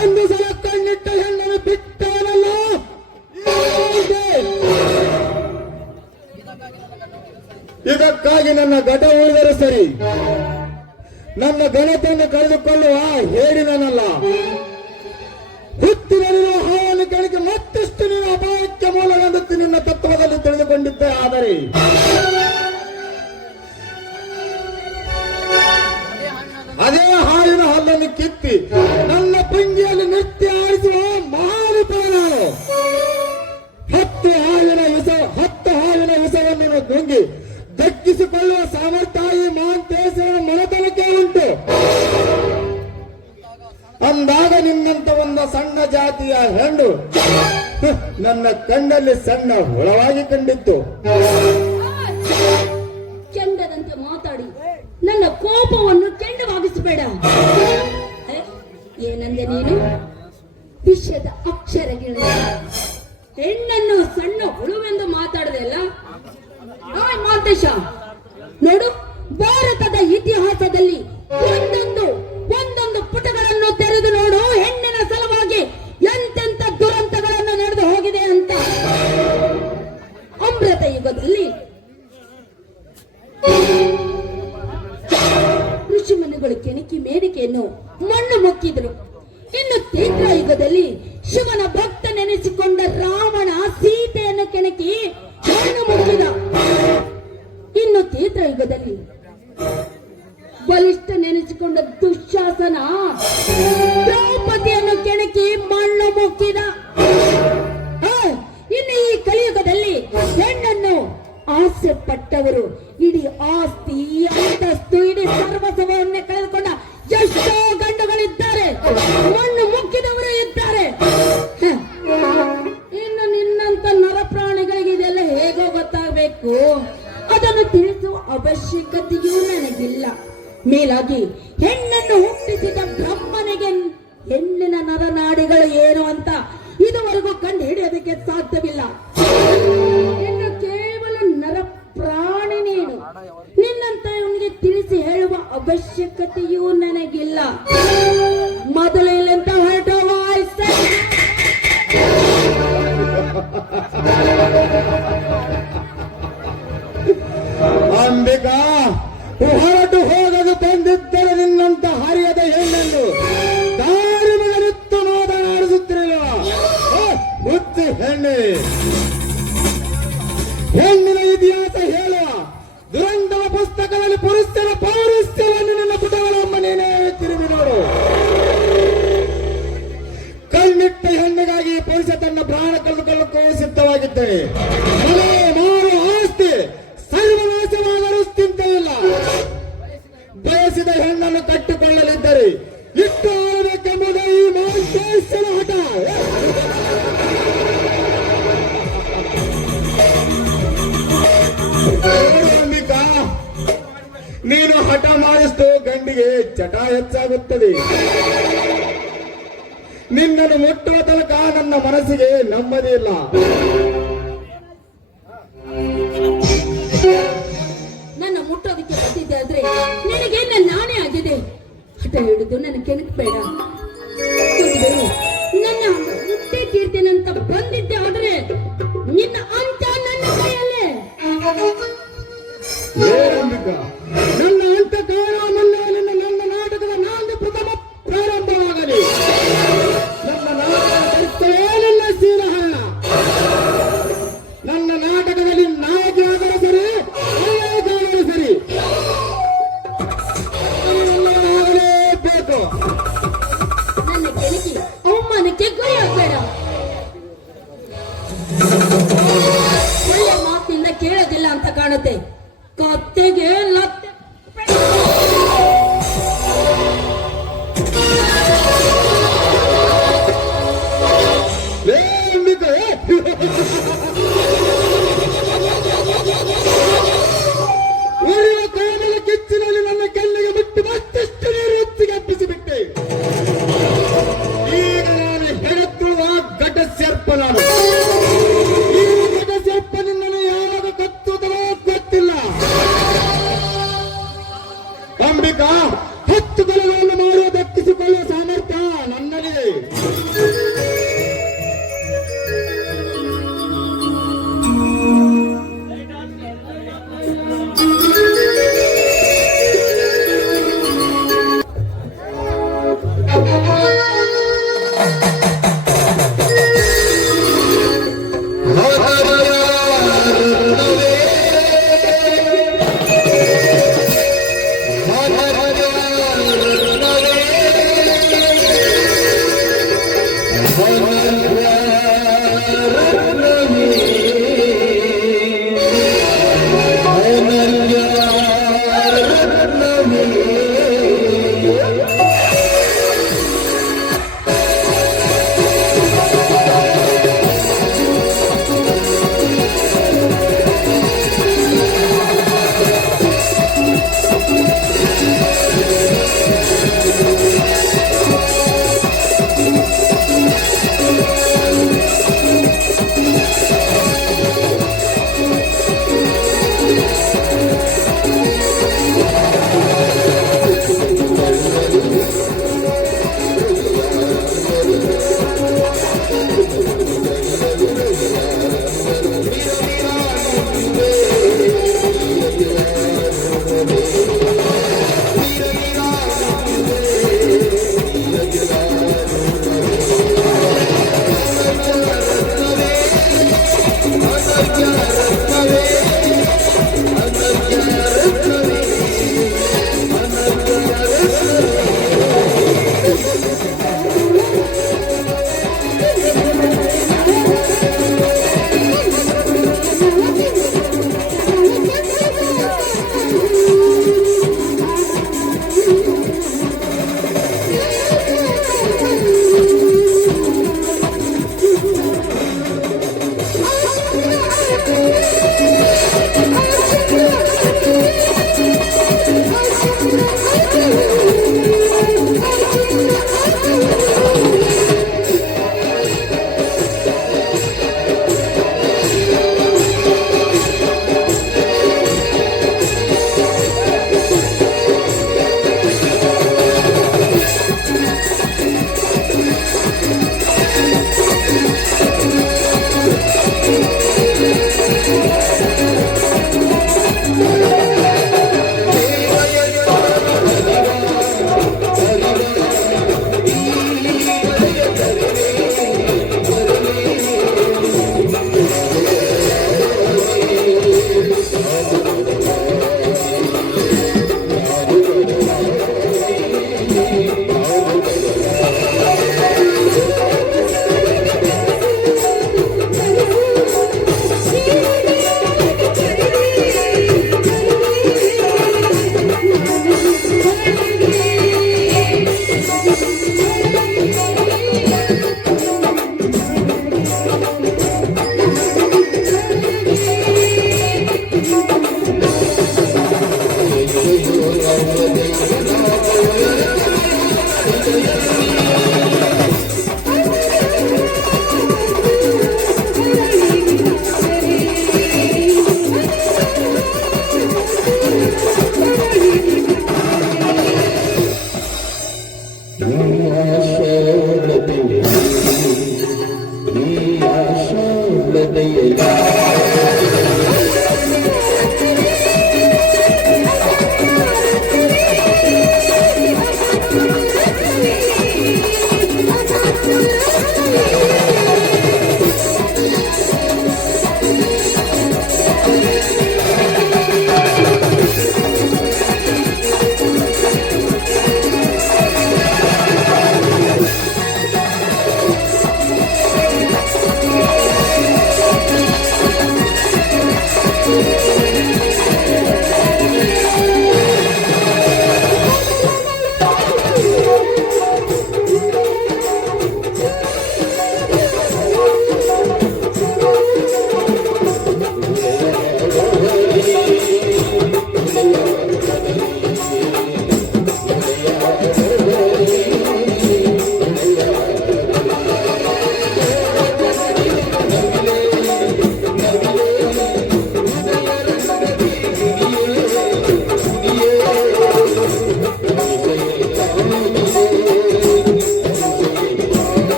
ಒಂದು ಸಲ ಕಣ್ಣಿಟ್ಟ ಹೆಣ್ಣನ್ನು ಬಿಟ್ಟವನಲ್ಲ. ಇದಕ್ಕಾಗಿ ನನ್ನ ಘಟ ಉಳಿದರೆ ಸರಿ, ನನ್ನ ಘನತೆಯನ್ನು ಕಳೆದುಕೊಳ್ಳುವ ಹೇಡಿನಲ್ಲ. ಹುತ್ತಿನಲ್ಲಿರುವ ಹಾವನ್ನು ಕೆಳಗೆ ಮತ್ತಷ್ಟು ನೀನು ಅಪಾಯಕ್ಕೆ ಮೂಲವೆಂದು ನಿನ್ನ ತತ್ವದಲ್ಲಿ ತಿಳಿದುಕೊಂಡಿದ್ದೆ. ಆದರೆ ಅದೇ ಹಾವಿನ ಹಲ್ಲನ್ನು ಕಿತ್ತಿ ನನ್ನ ಪಂಗಿಯಲ್ಲಿ ನೃತ್ಯ ಆಡಿಸುವ ಮಹಾವಿಫಲ ನಾನು. 10 ಹಾವಿನ ವಿಷವನ್ನು ನುಂಗಿ ದಕ್ಕಿಸಿಕೊಳ್ಳುವ ಸಾಮರ್ಥ್ಯ ಈ ಮಹಾಂತೇಶನ ಮನತನಕ್ಕೆ ಉಂಟು. ಅಂದಾಗ ನಿನ್ನಂತ ಒಂದು ಸಣ್ಣ ಜಾತಿಯ ಹೆಣ್ಣು ನನ್ನ ಕಣ್ಣಲ್ಲಿ ಸಣ್ಣ ಹುಳವಾಗಿ ಕಂಡಿತ್ತು. ಕೆಂಡದಂತೆ ಮಾತಾಡಿ ನನ್ನ ಕೋಪವನ್ನು ಕೆಂಡವಾಗಿಸಬೇಡ. ಏನಂದೆ ನೀನು? ವಿಷಯದ ಅಕ್ಷರಗಳು ಹೆಣ್ಣನ್ನು ಸಣ್ಣ ಹುಳುವೆಂದು ಮಾತಾಡದೆ ಅಲ್ಲ ಮಾಂತೇಶ. ನೋಡು, ಭಾರತದ ಇತಿಹಾಸದಲ್ಲಿ ಒಂದೊಂದು ಪುಟಗಳನ್ನು ತೆರೆದು ನೋಡು, ಹೆಣ್ಣಿನ ಸಲುವಾಗಿ ಎಂತೆಂತ ದುರಂತಗಳನ್ನು ನಡೆದು ಹೋಗಿದೆ ಅಂತ. ಅಮೃತ ಯುಗದಲ್ಲಿ ಋಷಿಮುನಿಗಳು ಕೆಣಕಿ ಮೇರಿಕೆಯನ್ನು ಮಣ್ಣು ಮುಕ್ಕಿದ್ರು. ಇನ್ನು ತೀವ್ರ ಯುಗದಲ್ಲಿ ಶಿವನ ಭಕ್ತ ನೆನೆಸಿಕೊಂಡ ರಾವಣ ಸೀತೆಯನ್ನು ಕೆಣಕಿ ಮಣ್ಣು ಮುಕ್ಕಿದ. ಇನ್ನು ತೀವ್ರ ಯುಗದಲ್ಲಿ ಬಲಿಷ್ಠ ನೆನೆಸಿಕೊಂಡ ದುಶ್ಯಾಸನ ದ್ರೌಪದಿಯನ್ನು ಕೆಣಕಿ ಮಣ್ಣು ಮುಕ್ಕಿದ. ಇನ್ನು ಈ ಕಲಿಯುಗದಲ್ಲಿ ಹೆಣ್ಣನ್ನು ಆಸೆ ಪಟ್ಟವರು ಇಡೀ ಆಸ್ತಿ ಅಂತಸ್ತು ಇಡೀ ಸರ್ವಸ್ವವನ್ನೇ ಕಳೆದುಕೊಂಡ ಎಷ್ಟೋ ಗಂಡುಗಳಿದ್ದಾರೆ, ಮಣ್ಣು ಮುಕ್ಕಿದವರು ಇದ್ದಾರೆ. ಇನ್ನು ನಿನ್ನಂತ ನರಪ್ರಾಣಿಗಳಿಗೆ ಇದೆಲ್ಲ ಹೇಗೋ ಗೊತ್ತಾಗಬೇಕು, ಅದನ್ನು ತಿಳಿಸುವ ಅವಶ್ಯಕತೆಯೂ ನನಗಿಲ್ಲ. ಮೇಲಾಗಿ ಹೆಣ್ಣನ್ನು ಹುಟ್ಟಿಸಿದ ಬ್ರಹ್ಮನಿಗೆ ಹೆಣ್ಣಿನ ನರನಾಡಿಗಳು ಏನು ಅಂತ ಇದುವರೆಗೂ ಕಂಡು ಹಿಡಿಯೋದಕ್ಕೆ ಸಾಧ್ಯವಿಲ್ಲ. ಇನ್ನು ಕೇವಲ ನರ ಪ್ರಾಣಿ ನೀನು, ನಿನ್ನಂತ ಇವನಿಗೆ ತಿಳಿಸಿ ಹೇಳುವ ಅವಶ್ಯಕತೆಯೂ ನನಗಿಲ್ಲ. ಮೊದಲು ಇಲ್ಲಂತ ಹೊರಟುವ ಅಂಬಿಕಾ, ಹೊರಟು ಹೋಗಲು ತಂದಿದ್ದರೆ ನಿನ್ನಂತ ಹರಿಯದ ಹೆಣ್ಣನ್ನು ದಾರಿ ಮಗನಿತ್ತು ನೋಡಾಡಿಸುತ್ತಿರಲಿಲ್ಲ. ಹುಚ್ಚು ಹೆಣ್ಣಿನ ಇತಿಹಾಸ ಹೇಳುವ ದುರಂತದ ಪುಸ್ತಕದಲ್ಲಿ ಪುರುಷರ ಪೌರಸ್ತ್ಯವನ್ನು ನಿನ್ನ ಪುಟಗಳಮ್ಮ ನೀನೇ ತಿರುಗಿ ನೋಡು. ಕಣ್ಣಿಟ್ಟ ಹೆಣ್ಣಿಗಾಗಿ ಪುರುಷ ತನ್ನ ಪ್ರಾಣ ಕಳೆದುಕೊಳ್ಳಕ್ಕೂ ಸಿದ್ಧವಾಗಿದ್ದೇನೆ. ಮನೆ ಮಾರು ಆಸ್ತಿ ಸರ್ವನಾಶವಾದರೂ ಚಿಂತೆಯಿಲ್ಲ. ಬಯಸಿದ ಹೆಣ್ಣನ್ನು ಕಟ್ಟಿಕೊಳ್ಳಲಿದ್ದರೆ ಇಟ್ಟು ಆಳಬೇಕೆಂಬುದೇ ಈ ಮಾಂತೇಶನ ಹಠ. ಅಂಬಿಕಾ, ನೀನು ಹಠ ಮಾಡಿಸ್ತು ಗಂಡಿಗೆ ಚಟ ಹೆಚ್ಚಾಗುತ್ತದೆ. ನಿನ್ನನ್ನು ಮುಟ್ಟುವ ತನಕ ನನ್ನ ಮನಸ್ಸಿಗೆ ನೆಮ್ಮದಿ ಇಲ್ಲ. ನನ್ನ ಮುಟ್ಟೋದಕ್ಕೆ ಬಂದಿದ್ದೆ ಆದ್ರೆ ನಿನಗೆ ನಾನೇ ಆಗಿದೆ. ಹಠ ಹಿಡಿದು ನನ್ನ ಕೆಣಕಬೇಡ. ನನ್ನ ಮುಟ್ಟೆ ತೀರ್ತೇನಂತ ಬಂದಿದ್ದೆ ಆದ್ರೆ ನಿನ್ನ ಅಂತ ನನ್ನ ಕೈಯಲ್ಲೇ. ನನ್ನ ಅಂತ ಕಾರಣ ನನ್ನ ನಾಟಕದ ನಾಂದು ಪ್ರಥಮ ಪ್ರಾರಂಭವಾಗಲಿ. ನನ್ನ ನಾಟಕ ಶೀಲಹರಣ. ನನ್ನ ನಾಟಕದಲ್ಲಿ ನಾಯಕಿ ಆದರೆ ಸರಿ, ನಾಯಕ ಆದರೆ ಸರಿ.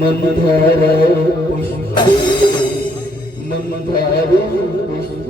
ಮಂದಾರ ಪುಷ್ಪ ಮಂದಾರ ಪುಷ್ಪ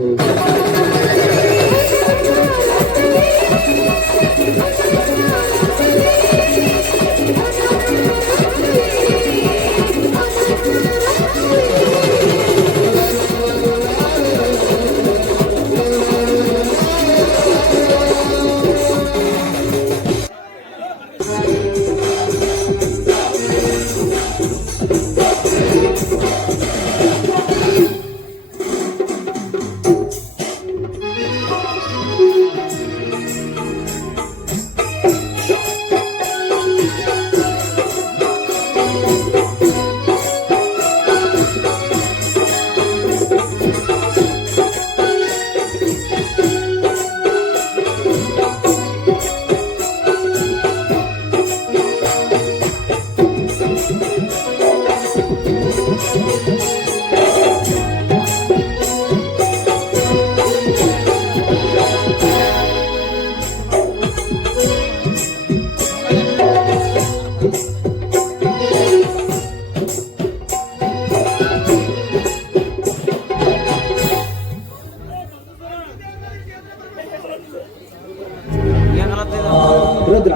ರುದ್ರ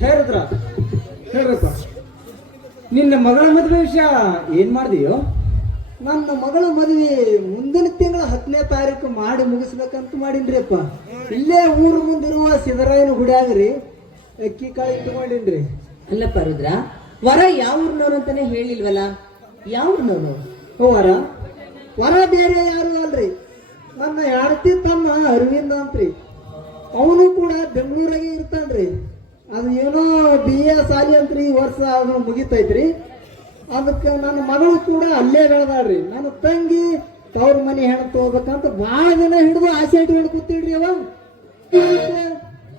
ಹೇರುದ್ರ ಹೇಳ್ರಪ್ಪ, ನಿನ್ನ ಮಗಳ ಮದುವೆ ವಿಷಯ ಏನ್ ಮಾಡ್ದೀಯೋ? ನನ್ನ ಮಗಳ ಮದುವೆ ಮುಂದಿನ ತಿಂಗಳ 10ನೇ ತಾರೀಕು ಮಾಡಿ ಮುಗಿಸ್ಬೇಕಂತ ಮಾಡೀನ್ರಿಪ್ಪ. ಇಲ್ಲೇ ಊರು ಮುಂದಿರುವ ಸಿದ್ದರಾಯನ ಗುಡಿಯಾಗ್ರಿ ಅಕ್ಕಿ ಕಾಳು ಇಟ್ಕೊಂಡಿನ್ರಿ. ಅಲ್ಲಪ್ಪ ರುದ್ರ, ವರ ಯಾವ ಊರ್ನವ್ರು ಅಂತಾನೆ ಹೇಳಿಲ್ವಲ್ಲ, ಯಾವ ಊರ್ನವ್ರು? ವರ ಬೇರೆ ಯಾರು ಅಲ್ರಿ, ನನ್ನ ಹೆಂಡತಿ ತಮ್ಮ ಅರವಿಂದ ಅಂತ್ರಿ. ಅವನು ಕೂಡ ಬೆಂಗಳೂರಾಗೆ ಇರ್ತಾನ್ರಿ. ಅದು ಏನೋ BA ಸಾಲಿ ಅಂತ್ರಿ, ಈ ವರ್ಷ ಅದನ್ನ ಮುಗಿತೈತ್ರಿ. ಅದಕ್ಕೆ ನನ್ನ ಮಗಳು ಕೂಡ ಅಲ್ಲೇ ಬೆಳೆದಾಳ್ರಿ. ನನ್ನ ತಂಗಿ ತವ್ರ ಮನೆ ಹೆಣ್ಣು ತಗೋಬೇಕಂತ ಭಾಳ ದಿನ ಹಿಡಿದು ಆಸೆ ಇಟ್ಕೊಂಡು ಕೂತಿಡ್ರಿ. ಅವ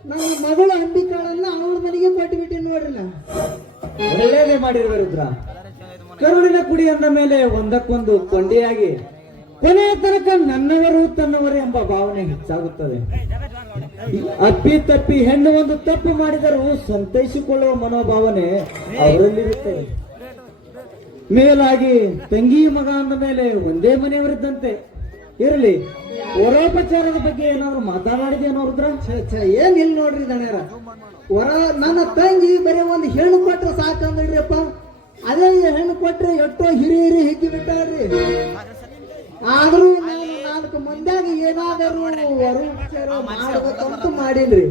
ನನ್ನ ಮಗಳು ಅಂಬಿಕಾಳನ್ನ ಅವ್ರ ಮನೆಗೆ ಕೊಟ್ಟು ಬಿಟ್ಟಿ ನೋಡ್ರಿ. ನಾ ಒಳ್ಳೇದೇ ಮಾಡಿರುವರುದ್ರ. ಕರುಳಿನ ಕುಡಿ ಅಂದ ಮೇಲೆ ಒಂದಕ್ಕೊಂದು ಕೊಂಡಿಯಾಗಿ ಕೊನೆಯ ತನಕ ನನ್ನವರು ತನ್ನವರು ಎಂಬ ಭಾವನೆ ಹೆಚ್ಚಾಗುತ್ತದೆ. ಅಪ್ಪಿ ತಪ್ಪಿ ಹೆಣ್ಣು ಒಂದು ತಪ್ಪು ಮಾಡಿದರೂ ಸಂತೈಸಿಕೊಳ್ಳುವ ಮನೋಭಾವನೆ ಅವರಲ್ಲಿರುತ್ತದೆ. ಮೇಲಾಗಿ ತಂಗಿ ಮಗ ಅಂದ ಮೇಲೆ ಒಂದೇ ಮನೆಯವರಿದ್ದಂತೆ ಇರಲಿ. ವರೋಪಚಾರದ ಬಗ್ಗೆ ಏನಾದ್ರು ಮಾತಾಡಿದೇನೋ ರುದ್ರ? ಏನಿಲ್ಲ ನೋಡ್ರಿ ದಣ್ಯರ. ನನ್ನ ತಂಗಿ ಬರೀ ಒಂದು ಹೆಣ್ಣು ಕೊಟ್ರೆ ಸಾಕಂದ್ರಿಪ್ಪ. ಅದೇ ಹೆಣ್ಣು ಕೊಟ್ರೆ ಎಷ್ಟೋ ಹಿರಿ ಹಿಗ್ಗಿ ಬಿಟ್ಟಾಡ್ರಿ. ಆದ್ರೂ ನಾನು 4 ಮಂದಿಯಾಗ ಏನಾದರೂ ವರೋಪಚಾರ ಮಾಡ್ಬೇಕಂತ ಮಾಡೀನ್ರಿ.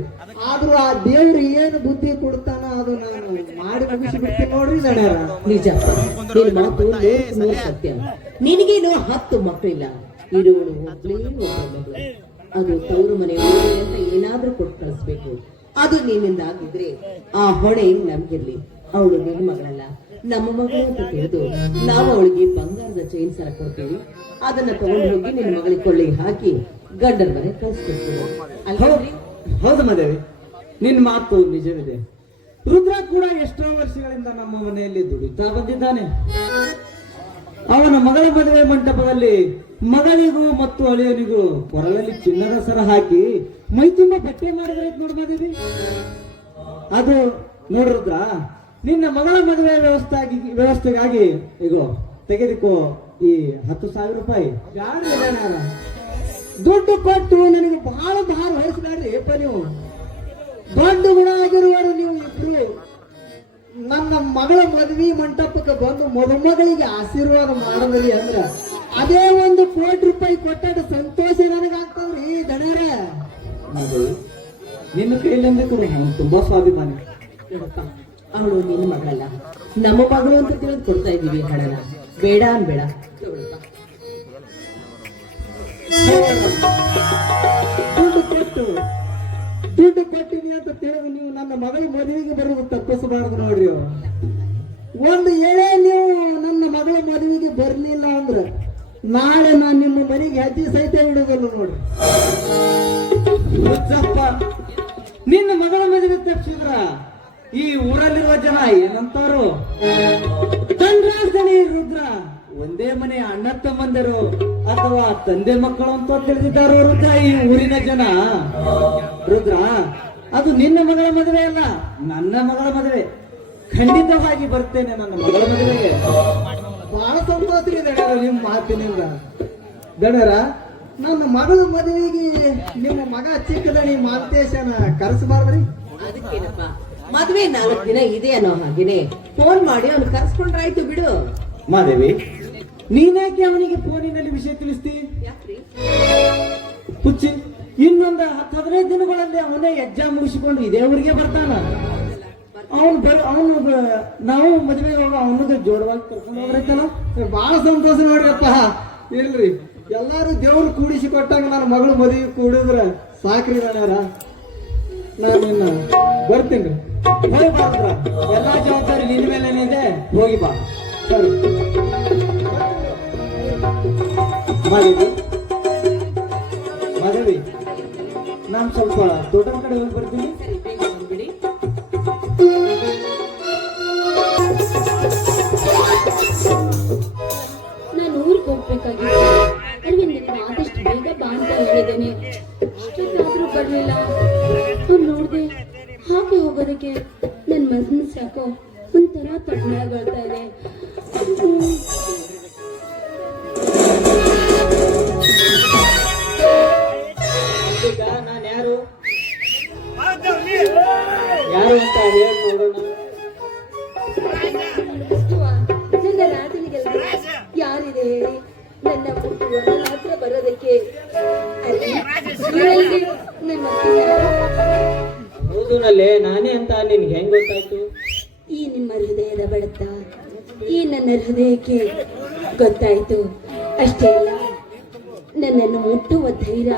ಆದ್ರೂ ಆ ದೇವ್ರು ಏನು ಬುದ್ಧಿ ಕೊಡ್ತಾನ ಅದು ನಾನು ಮಾಡಿ ಮುಗಿಸಿ ಬಿಡ್ತೀನಿ ನೋಡ್ರಿ ದಣ್ಯಾರ. ನಿಜ, ನಿನ್ನ ಮಾತು ನೂರು ಸತ್ಯ. ನಿನಗೇನು 10 ಮಕ್ಕಳಿಲ್ಲ, ಇರುವಳು ಒಬ್ಳೇ ಒಬ್ಬ ಮಗಳು. ಅದು ತವರು ಮನೆ ಅಂತ ಏನಾದ್ರೂ ಕೊಟ್ಟು ಕಳಿಸ್ಬೇಕು. ಅದು ನಿನ್ನಿಂದ ಆಗಿದ್ರೆ ಆ ಹೊಣೆ ನಮ್ಗಿರ್ಲಿ. ಅವಳು ನಿನ್ನ ಮಗಳಲ್ಲ, ನಮ್ಮ ಮಗಳು ಅಂತ ತಿಳಿದು ನಾವು ಅವಳಿಗೆ ಬಂಗಾರದ ಚೈನ್ ಸರ ಕೊಡ್ತೀವಿ. ಅದನ್ನ ತಗೊಂಡು ಹೋಗಿ ನಿನ್ನ ಮಗಳಿಗೆ ಕೊಳ್ಳಿಗೆ ಹಾಕಿ ಗಂಡನ ಮನೆ ಕಳಿಸ್ಕೊಡ್ತೀವಿ. ಅಲ್ರಿ? ಹೌದು ಮಾದೇವಿ, ನಿನ್ನ ಮಾತು ನಿಜವಿದೆ. ರುದ್ರ ಕೂಡ ಎಷ್ಟೋ ವರ್ಷಗಳಿಂದ ನಮ್ಮ ಮನೆಯಲ್ಲಿ ದುಡಿತಾ ಬಂದಿದ್ದಾನೆ. ಅವನ ಮಗಳ ಮದುವೆ ಮಂಟಪದಲ್ಲಿ ಮಗಳಿಗೂ ಮತ್ತು ಅಳಿಯನಿಗೂ ಕೊರಳಲ್ಲಿ ಚಿನ್ನದ ಸರ ಹಾಕಿ ಮೈ ತುಂಬ ಬಟ್ಟೆ ಮಾಡಿದ್ರೆ ನೋಡ್ ಮಾದೇವಿ. ಅದು ನೋಡ್ರುದ್ರ, ನಿನ್ನ ಮಗಳ ಮದುವೆ ವ್ಯವಸ್ಥೆಗಾಗಿ ಈಗ ತೆಗೆದುಕೋ ಈ 10,000 ರೂಪಾಯಿ. ದುಡ್ಡು ಕೊಟ್ಟು ನನಗೆ ಬಹಳ ಭಾರ ಹೊರಿಸ್ಬೇಡ್ರಿ ಏಪ. ನೀವು ದೊಡ್ಡ ಗುಣ ಆಗಿರುವರು ನೀವು ಇಬ್ರು. ನನ್ನ ಮಗಳ ಮದ್ವಿ ಮಂಟಪಕ್ಕೆ ಬಂದು ಮದುಮಗಳಿಗೆ ಆಶೀರ್ವಾದ ಮಾಡಿದ್ರಿ ಅಂದ್ರ ಅದೇ 1 ಕೋಟಿ ರೂಪಾಯಿ ಕೊಟ್ಟ ಸಂತೋಷ ನನಗಾಗ್ತದ್ರಿ ದಣ್ಯಾರ. ಮಾದೇವಿ, ನಿನ್ನ ಕೈಲಿಂದ ಕೂಡ ತುಂಬಾ ಸ್ವಾಭಿಮಾನಿ. ನೋಡಪ್ಪ, ಅವಳು ನಿನ್ನ ಮಗಳಲ್ಲ, ನಮ್ಮ ಮಗಳು ಅಂತ ತಿಳಿದು ಕೊಡ್ತಾ ಇದ್ದೀವಿ ಹಣನ. ಬೇಡ ಅನ್ಬೇಡ. ದುಡ್ಡು ಕೊಟ್ಟಿನಿ ಅಂತ ತಿಳಿದು ನೀವು ನನ್ನ ಮಗಳ ಮದುವೆಗೆ ಬರೋದು ತಪ್ಪಿಸಬಾರದು ನೋಡ್ರಿ. ಒಂದು ಎಳೆ ನೀವು ನನ್ನ ಮಗಳ ಮದುವೆಗೆ ಬರ್ಲಿಲ್ಲ ಅಂದ್ರ ನಾಳೆ ನಾನು ನಿಮ್ಮ ಮನೆಗೆ ಹೆಜ್ಜೆ ಸಹಿತ ಇಡುವುದಿಲ್ಲ ನೋಡ್ರಿ. ರುದ್ರಪ್ಪ, ನಿನ್ನ ಮಗಳ ಮದುವೆ ತಪ್ಪಿಸಿದ್ರ ಈ ಊರಲ್ಲಿರುವ ಜನ ಏನಂತಾರು? ತಂಡ್ರಾಸ್ದಣಿ ರುದ್ರ ಒಂದೇ ಮನೆ ಅಣ್ಣ ತಮ್ಮಂದಿರು ಅಥವಾ ತಂದೆ ಮಕ್ಕಳು ಅಂತ ತಿಳಿದಿದ್ದಾರೋ ರುದ್ರ ಈ ಊರಿನ ಜನ. ರುದ್ರ, ಅದು ನಿನ್ನ ಮಗಳ ಮದುವೆ ಅಲ್ಲ, ನನ್ನ ಮಗಳ ಮದುವೆ. ಖಂಡಿತವಾಗಿ ಬರ್ತೇನೆ ನನ್ನ ಮಗಳ ಮದುವೆಗೆ. ಬಹಳ ಸಂತೋಷ ಇದೆ ನಿಮ್ಮ ಮಾತಿನಿಂದ ದಣರ. ನನ್ನ ಮಗಳ ಮದುವೆಗೆ ನಿಮ್ಮ ಮಗ ಚಿಕ್ಕದಣಿ ಮಾಲ್ತೇಶನ ಕರೆಸಬಾರ್ದ್ರಿ? ಅದಕ್ಕೇನಪ್ಪ, ಮದ್ವೆ 4 ದಿನ ಇದೆ ಅನ್ನೋ ಹಾಗೇನೆ ಫೋನ್ ಮಾಡಿ ಅವ್ನು ಕರ್ಸ್ಕೊಂಡ್ರಾಯ್ತು ಬಿಡು. ಮಾದೇವಿ, ನೀನ್ಯಾಕೆ ಅವನಿಗೆ ಫೋನಿನಲ್ಲಿ ವಿಷಯ ತಿಳಿಸ್ತಿ? ಯಾಕ್ರಿ? ಹುಚ್ಚಿ, ಇನ್ನೊಂದು 10-15 ದಿನಗಳಲ್ಲಿ ಅವನೇ ಎಕ್ಸಾಮ್ ಮುಗಿಸಿಕೊಂಡು ಇದೇ ಊರಿಗೆ ಬರ್ತಾನ. ಅವನು ನಾವು ಮದುವೆಗೆ ಹೋಗ ಅವನಿಗೆ ಜೋಡವಾಗಿ ಕರ್ಕೊಂಡು ಹೋಗ್ರೈತಲ್ಲ. ಬಹಳ ಸಂತೋಷ ನೋಡ್ರಿಪ್ಪ. ಇಲ್ರಿ, ಎಲ್ಲಾರು ದೇವ್ರು ಕೂಡಿಸಿ ಕೊಟ್ಟಾಗ ನನ್ನ ಮಗಳು ಮದುವೆ ಕೂಡಿದ್ರ ಸಾಕ್ರಿ ದಣ್ಯಾರ. ನಾನು ಬರ್ತೀನಿ. ಹೋಗಿ ಬಾರ, ಎಲ್ಲಾ ಜವಾಬ್ದಾರಿ ನಿನ್ನ ಮೇಲೇನೆ ಇದೆ. ಹೋಗಿ ಬಾ. ಸರಿ ಮಾದೇವಿ. ಮಾದೇವಿ, ನಾನು ಸ್ವಲ್ಪ ತೋಟದ ಕಡೆ ಹೋಗಿ ಬರ್ತೀನಿ. ಸರಿ, ಬೇಗ ಬಂದ್ಬಿಡಿ. ನಾನು ಊರಿಗೆ ಹೋಗ್ಬೇಕಾಗಿತ್ತು. ಅರವಿಂದ್ ನಿನ್ನ ಆದಷ್ಟು ಬೇಗ ಬಾ ಅಂತ ಹೇಳಿದ್ದೇನೆ. ಇಷ್ಟೊತ್ತಾದ್ರೂ ಬರ್ಲಿಲ್ಲ. ಅವ್ನು ನೋಡ್ದೆ ಹಾಗೆ ಹೋಗೋದಕ್ಕೆ ನನ್ನ ಮನಸ್ಸು ಯಾಕೋ ಒಂಥರ ತಣ್ಣಗಾಗ್ತಾ ಇದೆ. ನಾನು ಯಾರು ಅಂತ ಹೇಳಿ ನೋಡೋಣ. ನನ್ನ ರಾಜನಿಗೆಲ್ಲ ಯಾರಿದೆ ಹೇಳಿ ನನ್ನ ಮುಟ್ಟುವ ಮಾತ್ರ ಬರೋದಕ್ಕೆ? ನನ್ನ ಹೌದು ನಲ್ಲೇ, ನಾನೇ ಅಂತ ನಿನ್ಗೆ ಹೆಂಗ್ ಗೊತ್ತಾಯ್ತು? ಈ ನಿಮ್ಮ ಹೃದಯದ ಬಡತ ಈ ನನ್ನ ಹೃದಯಕ್ಕೆ ಗೊತ್ತಾಯ್ತು. ಅಷ್ಟೇ ಅಲ್ಲ, ನನ್ನನ್ನು ಮುಟ್ಟುವ ಧೈರ್ಯ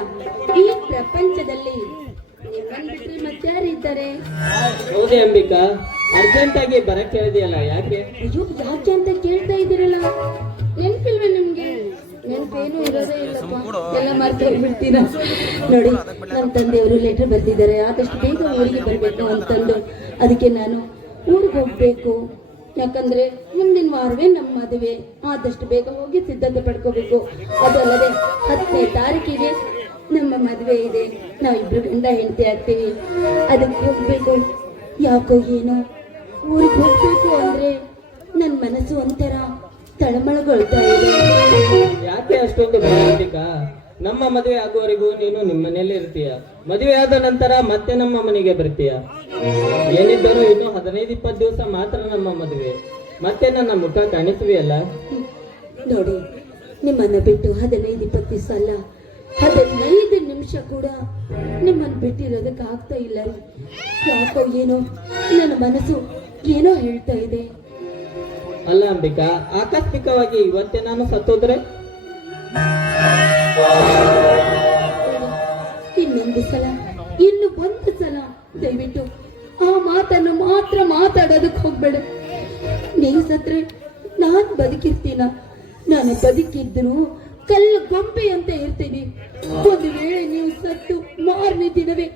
ಈ ಪ್ರಪಂಚದಲ್ಲಿ ನಿಮ್ಮನ್ನು ಬಿಟ್ರೆ ಮತ್ತಾರಿದ್ದಾರೆ? ಹೌದೇ ಅಂಬಿಕಾ, ಅರ್ಜೆಂಟ್ ಆಗಿ ಬರಕ್ ಹೇಳಿದೆಯಲ್ಲ, ಯಾಕೆ? ಅಯ್ಯೋ, ಯಾಕೆ ಅಂತ ಕೇಳ್ತಾ ಇದ್ದೀರಲ್ಲ. ನೆನ್ಪಿಲ್ವ ನಿಮ್ಗೆ? ನೆನ್ಪೇನು ಇರೋದೇ ಇಲ್ಲಪ್ಪ, ಎಲ್ಲ ಮರ್ತು ಹೋಗ್ಬಿಡ್ತೀರ. ನೋಡಿ, ನಮ್ಮ ತಂದೆಯವರು ಲೆಟರ್ ಬರ್ತಿದ್ದಾರೆ, ಆದಷ್ಟು ಬೇಗ ಊರಿಗೆ ಬರಬೇಕು ಅಂತಂದು. ಅದಕ್ಕೆ ನಾನು ಊರಿಗೆ ಹೋಗ್ಬೇಕು. ಯಾಕಂದ್ರೆ ಮುಂದಿನ ವಾರವೇ ನಮ್ಮ ಮದುವೆ. ಆದಷ್ಟು ಬೇಗ ಹೋಗಿ ಸಿದ್ಧತೆ ಪಡ್ಕೋಬೇಕು. ಅದಲ್ಲದೆ 10ನೇ ತಾರೀಕಿಗೆ ನಮ್ಮ ಮದುವೆ ಇದೆ. ನಾವಿಬ್ರು ಗಂಡ ಹೆಂಡತಿ ಆಗ್ತೀವಿ. ಅದಕ್ಕೆ ಹೋಗ್ಬೇಕು. ಯಾಕೋ ಏನೋ ಊರಿಗೆ ಹೋಗ್ಬೇಕು ಅಂದ್ರೆ ನನ್ನ ಮನಸ್ಸು ಒಂಥರ ತಳಮಳಗೊಳ್ತಾ ಇದೆ. ಯಾಕೆ ಅಷ್ಟೊಂದು ಭಯ? ನಮ್ಮ ಮದುವೆ ಆಗುವವರೆಗೂ ನೀನು ನಿಮ್ಮ ಮನೆಯಲ್ಲೇ ಇರ್ತೀಯ. ಮದುವೆ ಆದ ನಂತರ ಮತ್ತೆ ನಮ್ಮ ಮನೆಗೆ ಬರ್ತೀಯ. ಏನಿದ್ದರೂ ಇನ್ನು 15-20 ದಿವಸ ಮಾತ್ರ ನಮ್ಮ ಮದುವೆ. ಮತ್ತೆ ನನ್ನ ಮುಖ ಕಾಣಿಸುವೆಯಲ್ಲ. ನೋಡಿ, ನಿಮ್ಮನ್ನ ಬಿಟ್ಟು 15-20 ದಿವಸ ಅಲ್ಲ, ಹದಿನೈದು ನಿಮಿಷ ಕೂಡ ನಿಮ್ಮನ್ನು ಬಿಟ್ಟಿರೋದಕ್ಕೆ ಆಗ್ತಾ ಇಲ್ಲ ರೀ. ಯಾಕೋ ಏನೋ ನನ್ನ ಮನಸ್ಸು ಏನೋ ಹೇಳ್ತಾ ಇದೆ. ಅಲ್ಲ ಅಂಬಿಕಾ, ಆಕಸ್ಮಿಕವಾಗಿ ಇವತ್ತೇ ನಾನು ಸತ್ತೋದ್ರೆ? ಇನ್ನೊಂದು ಸಲ, ಇನ್ನು ಒಂದು ಸಲ ದಯವಿಟ್ಟು ಆ ಮಾತನ್ನು ಮಾತ್ರ ಮಾತಾಡೋದಕ್ಕೆ ಹೋಗ್ಬೇಡ. ನೀವು ಸತ್ರೆ ನಾನ್ ಬದುಕಿರ್ತೀನ? ನಾನು ಬದುಕಿದ್ರು ಕಲ್ಲು ಗೊಂಬೆ ಅಂತ ಇರ್ತೀನಿ. ಒಂದು ವೇಳೆ ನೀವು ಸತ್ತು ಮಾರನೇ ದಿನವೇ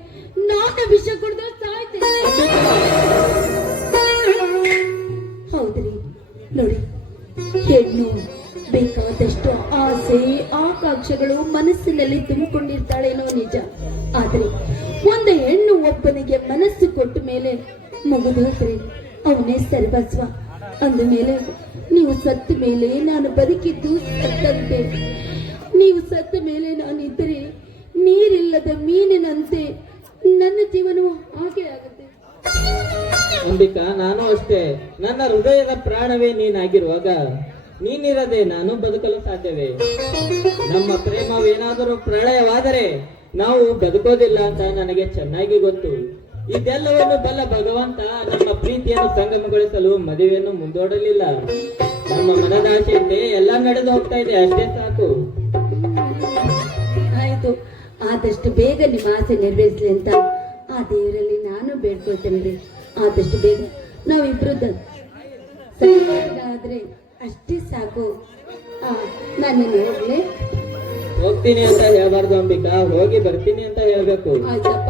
ನಾನು ವಿಷ ಕುಡ್ದ ಸಾಯ್ತೀನಿ. ಹೌದ್ರಿ, ನೋಡಿ, ಹೆಣ್ಣು ಬೇಕಾದಷ್ಟು ಆಸೆ ಆಕಾಂಕ್ಷೆಗಳು ಮನಸ್ಸಿನಲ್ಲಿ ತುಂಬಿಕೊಂಡಿರ್ತಾಳೇನೋ ನಿಜ. ಆದ್ರೆ ಒಂದು ಹೆಣ್ಣು ಒಬ್ಬನಿಗೆ ಮನಸ್ಸು ಕೊಟ್ಟ ಮೇಲೆ ಮುಗಿದೋತ್ರಿ ಅವನೇ ಸರ್ವಸ್ವ. ಅಂದ ಮೇಲೆ ನೀವು ಸತ್ತ ಮೇಲೆ ನಾನು ಬದುಕಿದ್ದು ಸತ್ತಂತೆ. ನೀವು ಸತ್ತ ಮೇಲೆ ನಾನಿದ್ದರೆ ನೀರಿಲ್ಲದ ಮೀನಿನಂತೆ ನನ್ನ ಜೀವನವು ಹಾಗೆ ಆಗುತ್ತೆ. ಅಂಬಿಕಾ, ನಾನು ಅಷ್ಟೇ. ನನ್ನ ಹೃದಯದ ಪ್ರಾಣವೇ ನೀನಾಗಿರುವಾಗ ನೀನಿರದೆ ನಾನು ಬದುಕಲು ಸಾಧ್ಯವೇ? ನಮ್ಮ ಪ್ರೇಮವೇನಾದರೂ ಪ್ರಳಯವಾದರೆ ನಾವು ಬದುಕೋದಿಲ್ಲ ಅಂತ ನನಗೆ ಚೆನ್ನಾಗಿ ಗೊತ್ತು. ಇದೆಲ್ಲವನ್ನು ಬಲ್ಲ ಭಗವಂತ ನಮ್ಮ ಪ್ರೀತಿಯನ್ನು ಸಂಗಮಗೊಳಿಸಲು ಮದುವೆಯನ್ನು ಮುಂದೂಡಲಿಲ್ಲ. ನಮ್ಮ ಮನದಾಶೆಯಂತೆ ಎಲ್ಲ ನಡೆದು ಹೋಗ್ತಾ ಇದೆ, ಅಷ್ಟೇ ಸಾಕು. ಆಯ್ತು, ಆದಷ್ಟು ಬೇಗ ನಿಮ್ಮ ಆಸೆ ನೆರವೇರಿಸಲಿ ಅಂತ ಆ ದೇವರಲ್ಲಿ ನಾನು ಬೇಡ್ಕೊಳ್ತೇನೆ. ಆದಷ್ಟು ಬೇಗ ನಾವಿಬ್ರು ಆದ್ರೆ ಅಷ್ಟೇ ಸಾಕು. ನಾನು ಹೋಗ್ಲೆ? ಹೋಗ್ತೀನಿ ಅಂತ ಹೇಳ್ಬಾರ್ದು ಅಂಬಿಕಾ, ಹೋಗಿ ಬರ್ತೀನಿ ಅಂತ ಹೇಳ್ಬೇಕು. ಆಯ್ತಪ್ಪ,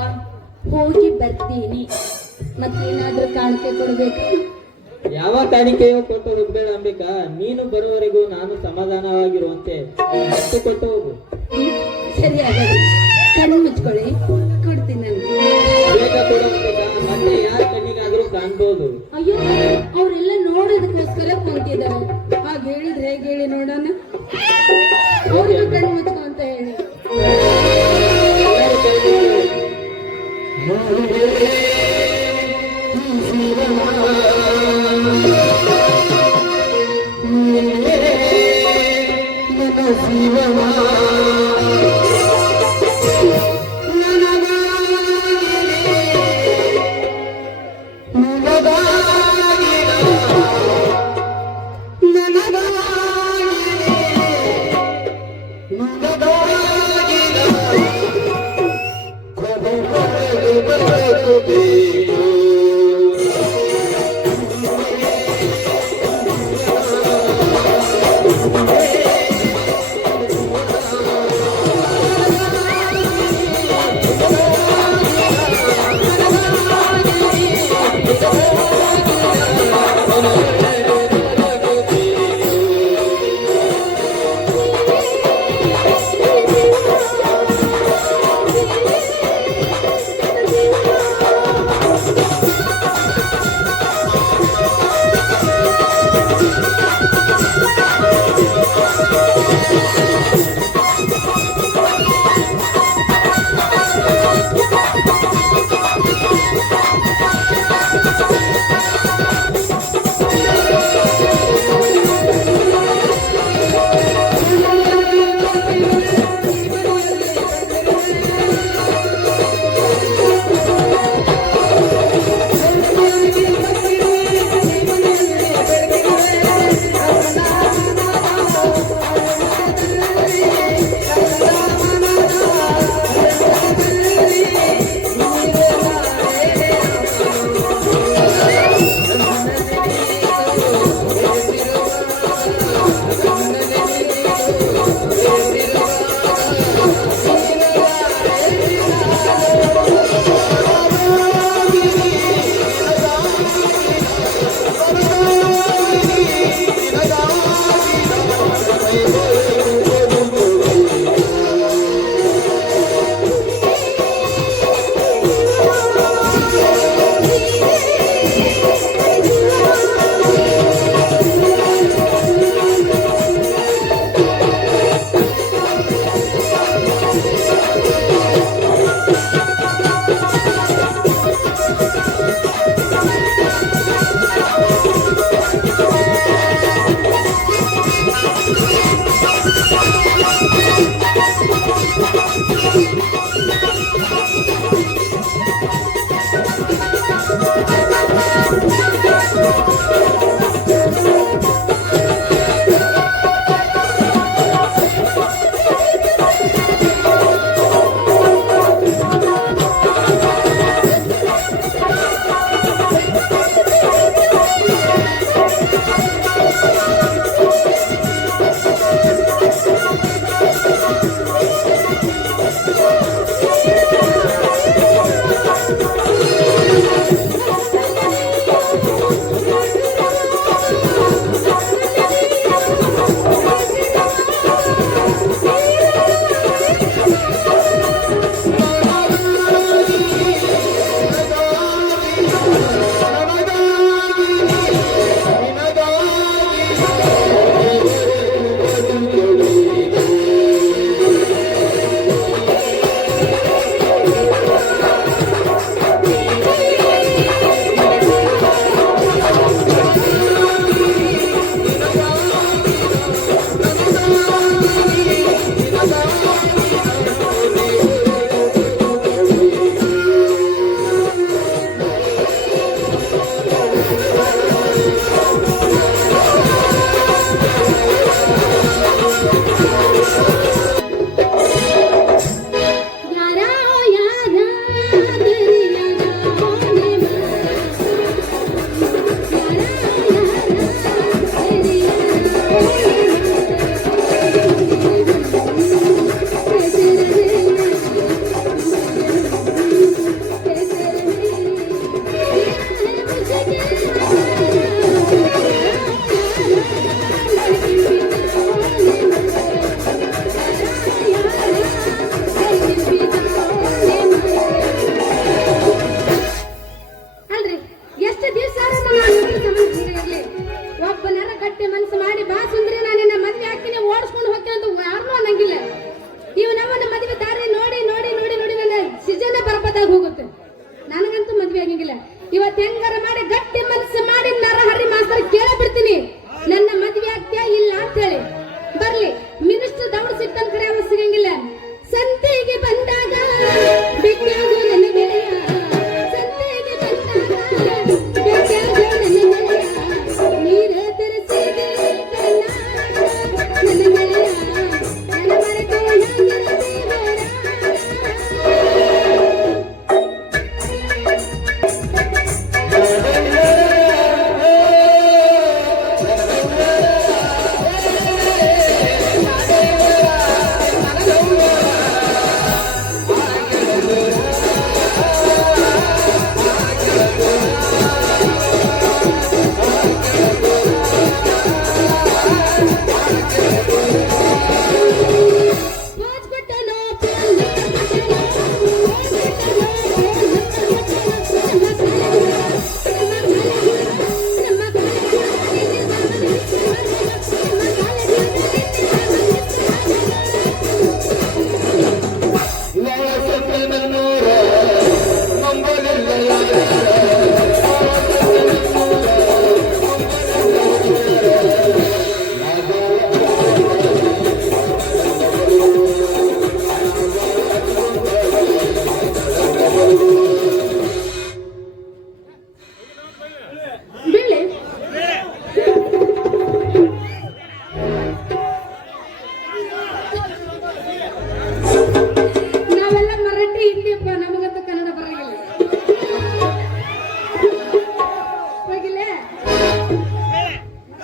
ಹೋಗಿ ಬರ್ತೀನಿ. ಮತ್ತೇನಾದ್ರೂ ಕಾಣಿಕೆ ಕೊಡ್ಬೇಕು? ಯಾವ ಕಾಣಿಕೆಯೋ ಕೊಟ್ಟು ಹೋಗ್ಬೇಡ ಅಂಬಿಕಾ. ನೀನು ಬರುವವರೆಗೂ ನಾನು ಸಮಾಧಾನವಾಗಿರುವಂತೆ ಅಷ್ಟು ಕೊಟ್ಟು ಹೋಗು. ಸರಿ, ಹಾಗಾದ್ರೆ ಕಣ್ಣು ಮುಚ್ಕೊಳ್ಳಿ, ಕೊಡ್ತೀನಿ ನಾನು. ಬೇಗ ಕೊಡು ಅಂಬಿಕಾ, ಮತ್ತೆ ಯಾರ ಕಣ್ಣಿಗಾದ್ರೂ ಕಾಣ್ಬೋದು. ಅಯ್ಯೋ, ಅವರೆಲ್ಲ ನೋಡೋದಕ್ಕೋಸ್ಕರ ಕುಂತಿದ್ದಾರೆ. ಹಾಗೆ ಹೇಳಿದ್ರೆ ಹೇಗೆ ಹೇಳಿ ನೋಡೋಣ? ಅವ್ರಿಗೂ ಕಣ್ಣು ಮುಚ್ಕೊ ಅಂತ ಹೇಳಿ.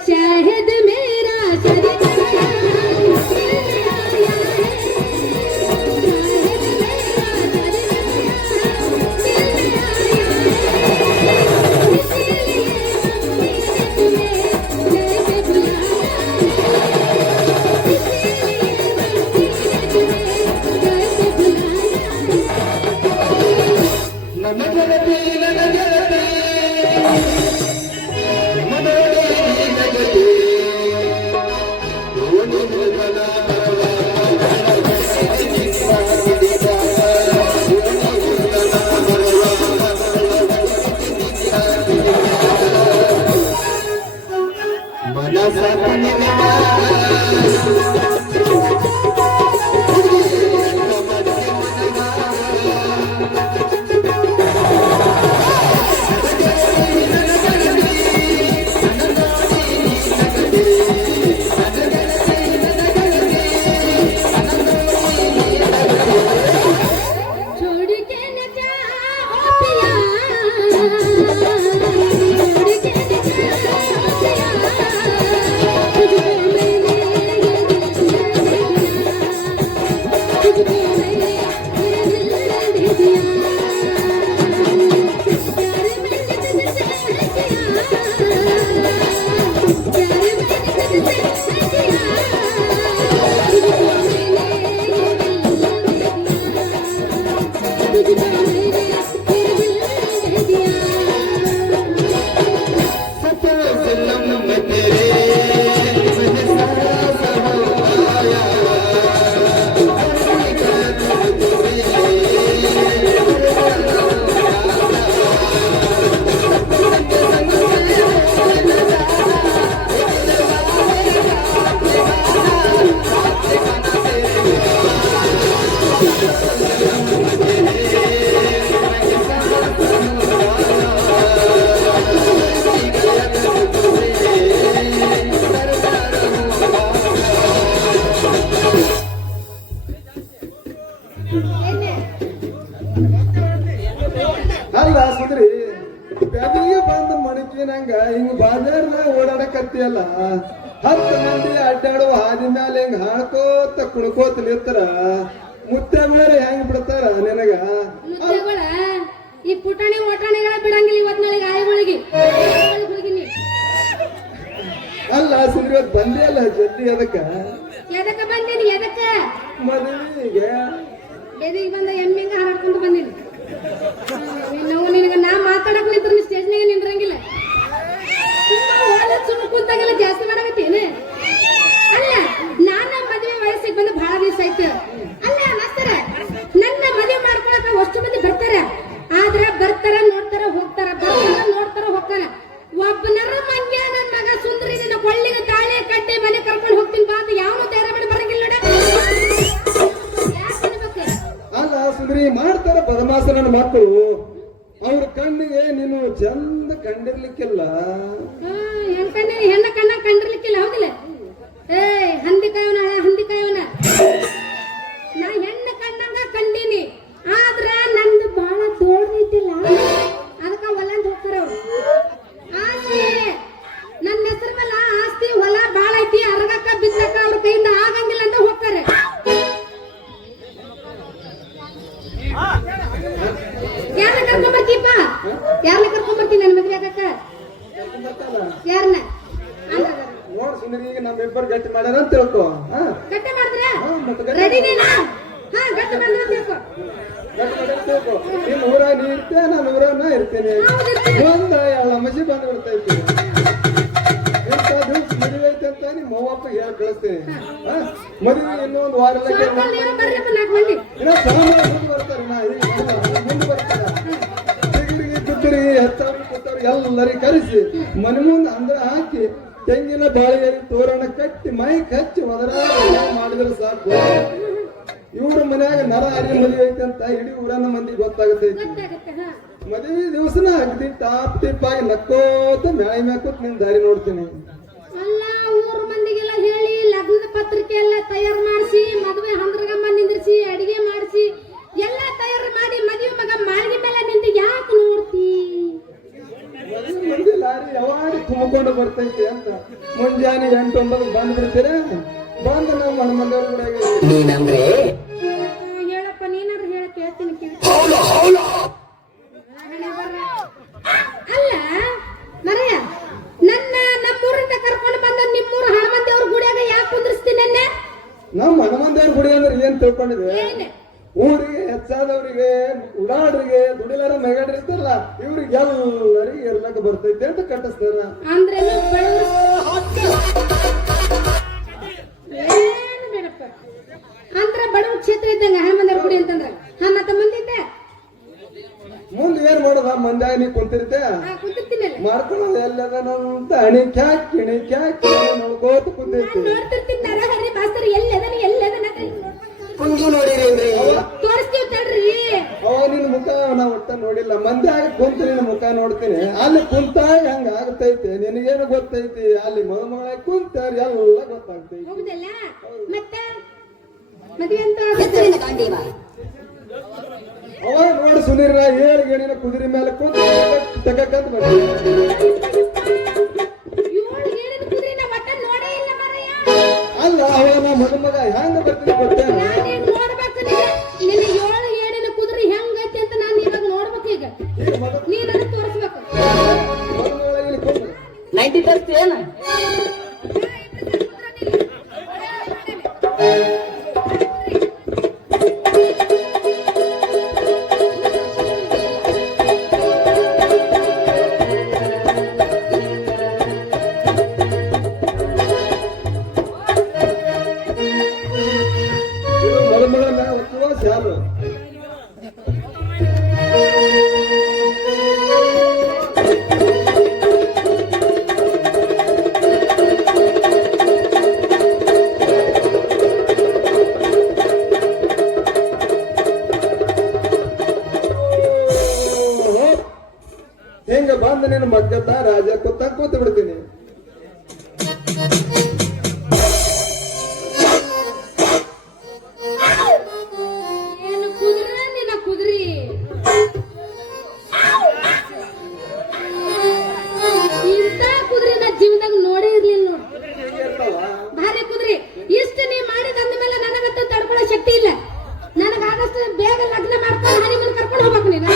शाहिद मेरा शरीक छोड़ के न जाओ पिया छोड़ के न जाओ पिया तुझको मैंने ये दिल दे दिया प्यार में तुझसे किया प्यार में तुझसे किया तुझको मैंने तुझको मैंने फिर दिल दे दिया ಅಲ್ಲ ಸುಂದ್ರಿ ಬೆದರಿಗೆ ಬಂದ ಮಣಕಿನಂಗ ಹಿಂಗ ಬಾಜಾರ್ನಾಗ ಓಡಾಡಕತ್ತಿಯಲ್ಲ 10 ಮಂದಿ ಅಡ್ಡಾಡುವ ಹಾದಿ ಮ್ಯಾಲ ಹಿಂಗ ಹಾಡ್ಕೋತ ಕುಣ್ಕೋತ ನಿಂತರ ಮುತ್ತೆ ಬೇರೆ ಹೆಂಗ್ ಬಿಡ್ತಾರ ನಿನಗ ಮುದ್ದೆಗಳ ಈ ಪುಟಾಣಿ ಓಟಾಣಿಗಳ ಬಿಡಂಗಿಲ್ಲ ಇವತ್ ನಾಳೆಗೆ ಆಯಗಳಿಗೆ ಹೋಗಿನಿ ಅಲ್ಲ ಸುಂದ್ರಿ ಇವತ್ತು ಬಂದಿಯಲ್ಲ ಜಲ್ದಿ ಅದಕ್ಕ ಎದಕ್ಕ ಬಂದೀನಿ ಎದಕ್ಕ ಮದುವೆಗೆ ಎದಿಗೆ ಬಂದ ಎಮ್ಮಿಂಗ ಹಾಡ್ಕೊಂಡು ಬಂದೀನಿ ನಾವು ನಿನಗ ನಾ ಮಾತಾಡಕ್ ನಿಂತ್ರ ಸ್ಟೇಜ್ನಾಗ ನಿಂದ್ರಂಗಿಲ್ಲ ಸುಮ್ಮ ಕೂತಾಗೆಲ್ಲ ಜಾಸ್ತಿ ಮಾಡಕತ್ತೇನೆ ಅಲ್ಲ ನಾನ ಮದುವೆ ವಯಸ್ಸಿಗೆ ಬಂದು ಬಹಳ ದಿವಸ ಆಯ್ತು ಅಲ್ಲ ಮಾಸ್ತರ ನನ್ನ ಮದುವೆ ಮಾಡ್ಕೊಳಕ ಅಷ್ಟು ಮಂದಿ ಬರ್ತಾರ ಆದ್ರ ಬರ್ತಾರ ನೋಡ್ತಾರ ಹೋಗ್ತಾರ ಬರ್ತಾರ ನೋಡ್ತಾರ ಹೋಗ್ತಾರ ಒಬ್ಬನರ ಮಂಗ್ಯ ನನ್ನ ಮಗ ಸುಂದರಿ ನಿನ್ನ ಕೊಳ್ಳಿಗೆ ತಾಳೆ ಕಟ್ಟಿ ಮನೆ ಕರ್ಕೊಂಡು ಹೋಗ್ತೀನಿ ಬಾ ಅಂತ ಯಾವನು ತಯಾರ ಮಾಡಿ ಬರಂಗಿಲ್ಲ ನೋಡ ಯಾಕೆ ಅನ್ಬೇಕು? ಅಲ್ಲ ಸುಂದ್ರಿ ಮಾಡ್ತಾರ ಬದಮಾಸ ನನ್ನ ಮಕ್ಕಳು ಅವ್ರ ಕಣ್ಣಿಗೆ ನೀನು ಚಂದ ಕಂಡಿರ್ಲಿಕ್ಕಿಲ್ಲ ಹೆಣ್ಣ ಕಣ್ಣ ಕಂಡಿರ್ಲಿಕ್ಕಿಲ್ಲ ಹೋಗಿಲ್ಲ ಏ ಹಂದಿ ಕಾಯವನ ಹಂದಿ ಕಾಯವನ ನಾ ಹೆಣ್ಣ ಕಣ್ಣಂಗ ಕಂಡೀನಿ ಆದ್ರ ನಂದು ಬಹಳ ದೊಡ್ಡೈತಿಲ್ಲ ಅದಕ್ಕ ಹೊಲ ಅಂತ ಹೋಗ್ತಾರ ಅವ್ರು ಆಸ್ತಿ ನನ್ನ ಹೆಸರು ಮೇಲೆ ಆಸ್ತಿ ಹೊಲ ಬಾಳ ಐತಿ ಅರ್ಗಕ್ಕ ಬಿದ್ದಕ್ಕ ಅವ್ರ ಕೈಯಿಂದ ಆಗಂಗಿಲ್ಲ ಅಂತ ಹೋಗ್ತಾರೆ ಯಾರನ್ನ ಕರ್ಕೊಂಬರ್ತೀಪ ಯಾರನ್ನ ಕರ್ಕೊಂಬರ್ತೀನಿ ನನ್ನ ಮದ್ವೆ ಆಗಕ್ಕ ಯಾರನ್ನ ನೋಡ್ ಸುಂದರಿ ಈಗ ನಮ್ಮಿಬ್ಬರು ಗಟ್ಟಿ ಮಾಡ್ಯಾರ ಅಂತ ತಿಳ್ಕೊ ಗಟ್ಟಿ ಮಾಡಿದ್ರ ಮತ್ತೆ ಗಟ್ಟಿ ರೆಡಿನೇನಾ ಹಾ ಗಟ್ಟಿ ಮಾಡಿದ್ರ ತಿಳ್ಕೊ ಗಟ್ಟಿ ಮಾಡ್ಯಾರ ತಿಳ್ಕೊ ನೀನ್ ಊರಾಗ ನೀ ಇರ್ತೇ ನಾನು ಊರಾಗ ನಾ ಇರ್ತೇನೆ ಒಂದ ಎಲ್ಲ ಮಸಿ ಬಂದು ಬಿಡ್ತೈತಿ ಇಂಥ ದಿವ್ಸ ಮದುವೆ ಐತೆ ಅಂತ ನಿಮ್ಮ ಅವ್ವಪ್ಪಗೆ ಹೇಳಿ ಕಳಿಸ್ತೇನೆ ಮದುವೆ ಇನ್ನೊಂದು ವಾರ ನೀವು ಬರ್ರಪ್ಪ 4 ಮಂದಿ ಇನ್ನ ಸಾಮಾನ್ಯ ಮುಂದೆ ಬರ್ತಾರೆ ನಾ ಈಗ ಮುಂದೆ ಬರ್ತಾರ ಸಿಗರಿಗೆ ಕುತ್ತರಿಗೆ ಹೆತ್ತವ್ರಿಗೆ ಕುತ್ತವ್ರಿಗೆ ಎಲ್ಲರಿಗೆ ಕರೆಸಿ ಮನೆ ಮುಂದೆ ಅಂದ್ರ ಹಾಕಿ ತೆಂಗಿನ ಬಾಳಿಗೆ ತೋರಣ ಕಟ್ಟಿ ಮೈಕ್ ಹಚ್ಚಿ ಮಾಡಿದ್ರೆ ಸಾಕು ಇವ್ರ ಮನ್ಯಾಗ ನರ ಹರಿ ಮದುವೆ ಐತೆ ಅಂತ ಇಡೀ ಊರನ್ನ ಮಂದಿ ಗೊತ್ತಾಗತೈತಿ ಗೊತ್ತಾಗತ್ತೆ ಹಾ ಮದುವೆ ದಿವಸನ ಅಗದಿ ಟಾಪ್ ಟಿಪ್ಪಾಗಿ ನಕ್ಕೋತ ಮ್ಯಾಯ್ ಮ್ಯಾಕೋತ್ ನಿನ್ ದಾರಿ ನೋಡ್ತೀನಿ ಅಲ್ಲ ಊರ ಮಂದಿಗೆಲ್ಲ ಹೇಳಿ ಲಗ್ನದ ಪತ್ರಿಕೆ ಎಲ್ಲ ತಯಾರು ಮಾಡಿಸಿ ಮದುವೆ ಹಂದ್ರಗಮ್ಮ ನಿಂದ್ರಿಸಿ ಅಡಿಗೆ ಮಾಡಿಸಿ ಎಲ್ಲ ತಯಾರು ಮಾಡಿ ಮದುವೆ ಮಗ ಮಾಳಿಗೆ ಮೇಲೆ ನಿಂತು ಯಾಕೆ ನೋಡ್ತಿ ಮಂದಿ ಲಾರಿ ಯಾವಾಗ ತುಂಬಿಕೊಂಡು ಬರ್ತೈತಿ ಅಂತ ಮುಂಜಾನೆ 8-9 ಬಂದ್ಬಿಡ್ತೀರ ಬಂದು ನಾವು ಮನಮಂದವ್ರ ಕೂಡ ಹೇಳಪ್ಪ ನೀನಾದ್ರೂ ಹೇಳ ಕೇಳ್ತೀನಿ ಕೇಳಿ ಅಲ್ಲ ಮರೆಯ ನಮ್ಮೂರಿಂದ ಕರ್ಕೊಂಡು ಬಂದ ನಿಮ್ಮೂರು ಹನುಮಂತೇವ್ರ ಗುಡಿಯಾಗ ಯಾಕೆ ಕುಂದ್ರಿಸ್ತೀನಿ ನನ್ನ ನಮ್ಮ ಹನುಮಂದೇವ್ರ ಗುಡಿ ಅಂದ್ರೆ ಏನ್ ತಿಳ್ಕೊಂಡಿದೆ ಏನ್ ಊರಿಗೆ ಹೆಚ್ಚಾದವರಿಗೆ ಉಡಾಡ್ರಿಗೆ ದುಡಿಲಾರ ಮೆಗಾಡಿರ್ತಾರಲ್ಲ ಇವ್ರಿಗೆ ಎಲ್ಲರಿಗೆ ಇರ್ಲಕ್ಕ ಬರ್ತೈತೆ ಅಂತ ಕಟ್ಟಿಸ್ತಾರ ಅಂದ್ರೆ ಏನು ಬೇಡಪ್ಪ ಅಂದ್ರ ಬಡವ ಕ್ಷೇತ್ರ ಇದ್ದಂಗ ಹನುಮಂತೇವ್ರ ಗುಡಿ ಅಂತಂದ್ರ ಹಾ ಮತ್ತ ಮುಂದಿದ್ದೆ ಮುಂದೆ ಏನ್ ಮಾಡೋದ ಮಂದ್ಯಾಗ ನೀ ಕುಂತಿರ್ತೆ ಕುಂತಿರ್ತೀನಲ್ಲ ಮಾಡ್ಕೊಳ್ಳೋದು ಎಲ್ಲದನಂತ ಅಣಿ ಕ್ಯಾಕಿ ನೋಡ್ಕೋತ ಕುಂತೈತಿ ನೋಡ್ತಿರ್ತೀನಿ ನರಹರಿ ಮಾಸ್ತರ್ ಎಲ್ಲದನ ತೋರಿಸ್ತೀವಿ ತಡ್ರಿ ಅವ ನಿನ್ ಮುಖ ನಾ ಒಟ್ಟ ನೋಡಿಲ್ಲ ಮಂದ್ಯಾಗ ಕುಂತ ನಿನ್ ಮುಖ ನೋಡ್ತೀನಿ ಅಲ್ಲಿ ಕುಂತ ಹೆಂಗ ಆಗ್ತೈತಿ ನಿನಗೇನು ಗೊತ್ತೈತಿ ಅಲ್ಲಿ ಮಗಳ ಕುಂತಾರ ಎಲ್ಲ ಗೊತ್ತಾಗ್ತೈತಿ ಹೌದಲ್ಲ ಮತ್ತೆ ಮದುವೆ ಅಂತ ಅವ ನೋಡಿ ಸುನೀರ ಹೇಳಿ ಗಣಿನ ಕುದುರೆ ಮೇಲೆ ಕುಂತ ತಗಕ್ಕಂತ ಬರ್ತೀವಿ 7 ಏಳಿನ ಕುದುರೆ ನಾ ಒಟ್ಟ ನೋಡೇ ಇಲ್ಲ ಮಾರಾಯ ಅಲ್ಲ ಅವ ನಾ ಮಗ ಹೆಂಗ ಬರ್ತೀನಿ ಗೊತ್ತೇನ ನಾನೇನ್ ನೋಡ್ಬೇಕು ನಿನ್ನ 7 ಏಳಿನ ಕುದುರೆ ಹೆಂಗೈತಿ ಅಂತ ನಾನು ಇವಾಗ ನೋಡ್ಬೇಕು ಈಗ ನೀ ನನಗೆ ತೋರಿಸ್ಬೇಕು ಮಗಳ ಇಲ್ಲಿ ಕುಂದ್ರ 90 ತರ್ತೀಯೇನ ಇದು ಮಗಳ ಒತ್ತುವ ಶಾಲು ಹಿಂಗ ಬಂದ ನೀನು ಮಗ್ಗತ್ತ ರಾಜ ಕೂತ ಕೂತ ಬಿಡ್ತೀನಿ ಏನು ಕುದುರೆ ನಿನ್ನ ಕುದುರೆ ಇಂಥ ಕುದುರೆ ನಾ ಜೀವನದಾಗ ನೋಡೇ ಇರ್ಲಿಲ್ಲ ನೋಡು ಭಾರಿ ಕುದುರೆ ಇಷ್ಟು ನೀ ಮಾಡಿದ ಅಂದ್ಮೇಲೆ ನನಗಂತೂ ತಡ್ಕೊಳ್ಳೋ ಶಕ್ತಿ ಇಲ್ಲ ನನಗಾದಷ್ಟು ಬೇಗ ಲಗ್ನ ಮಾಡ್ಕೊಂಡು ಹನಿಮೂನ್ ಕರ್ಕೊಂಡು ಹೋಗ್ಬೇಕು ನೀನು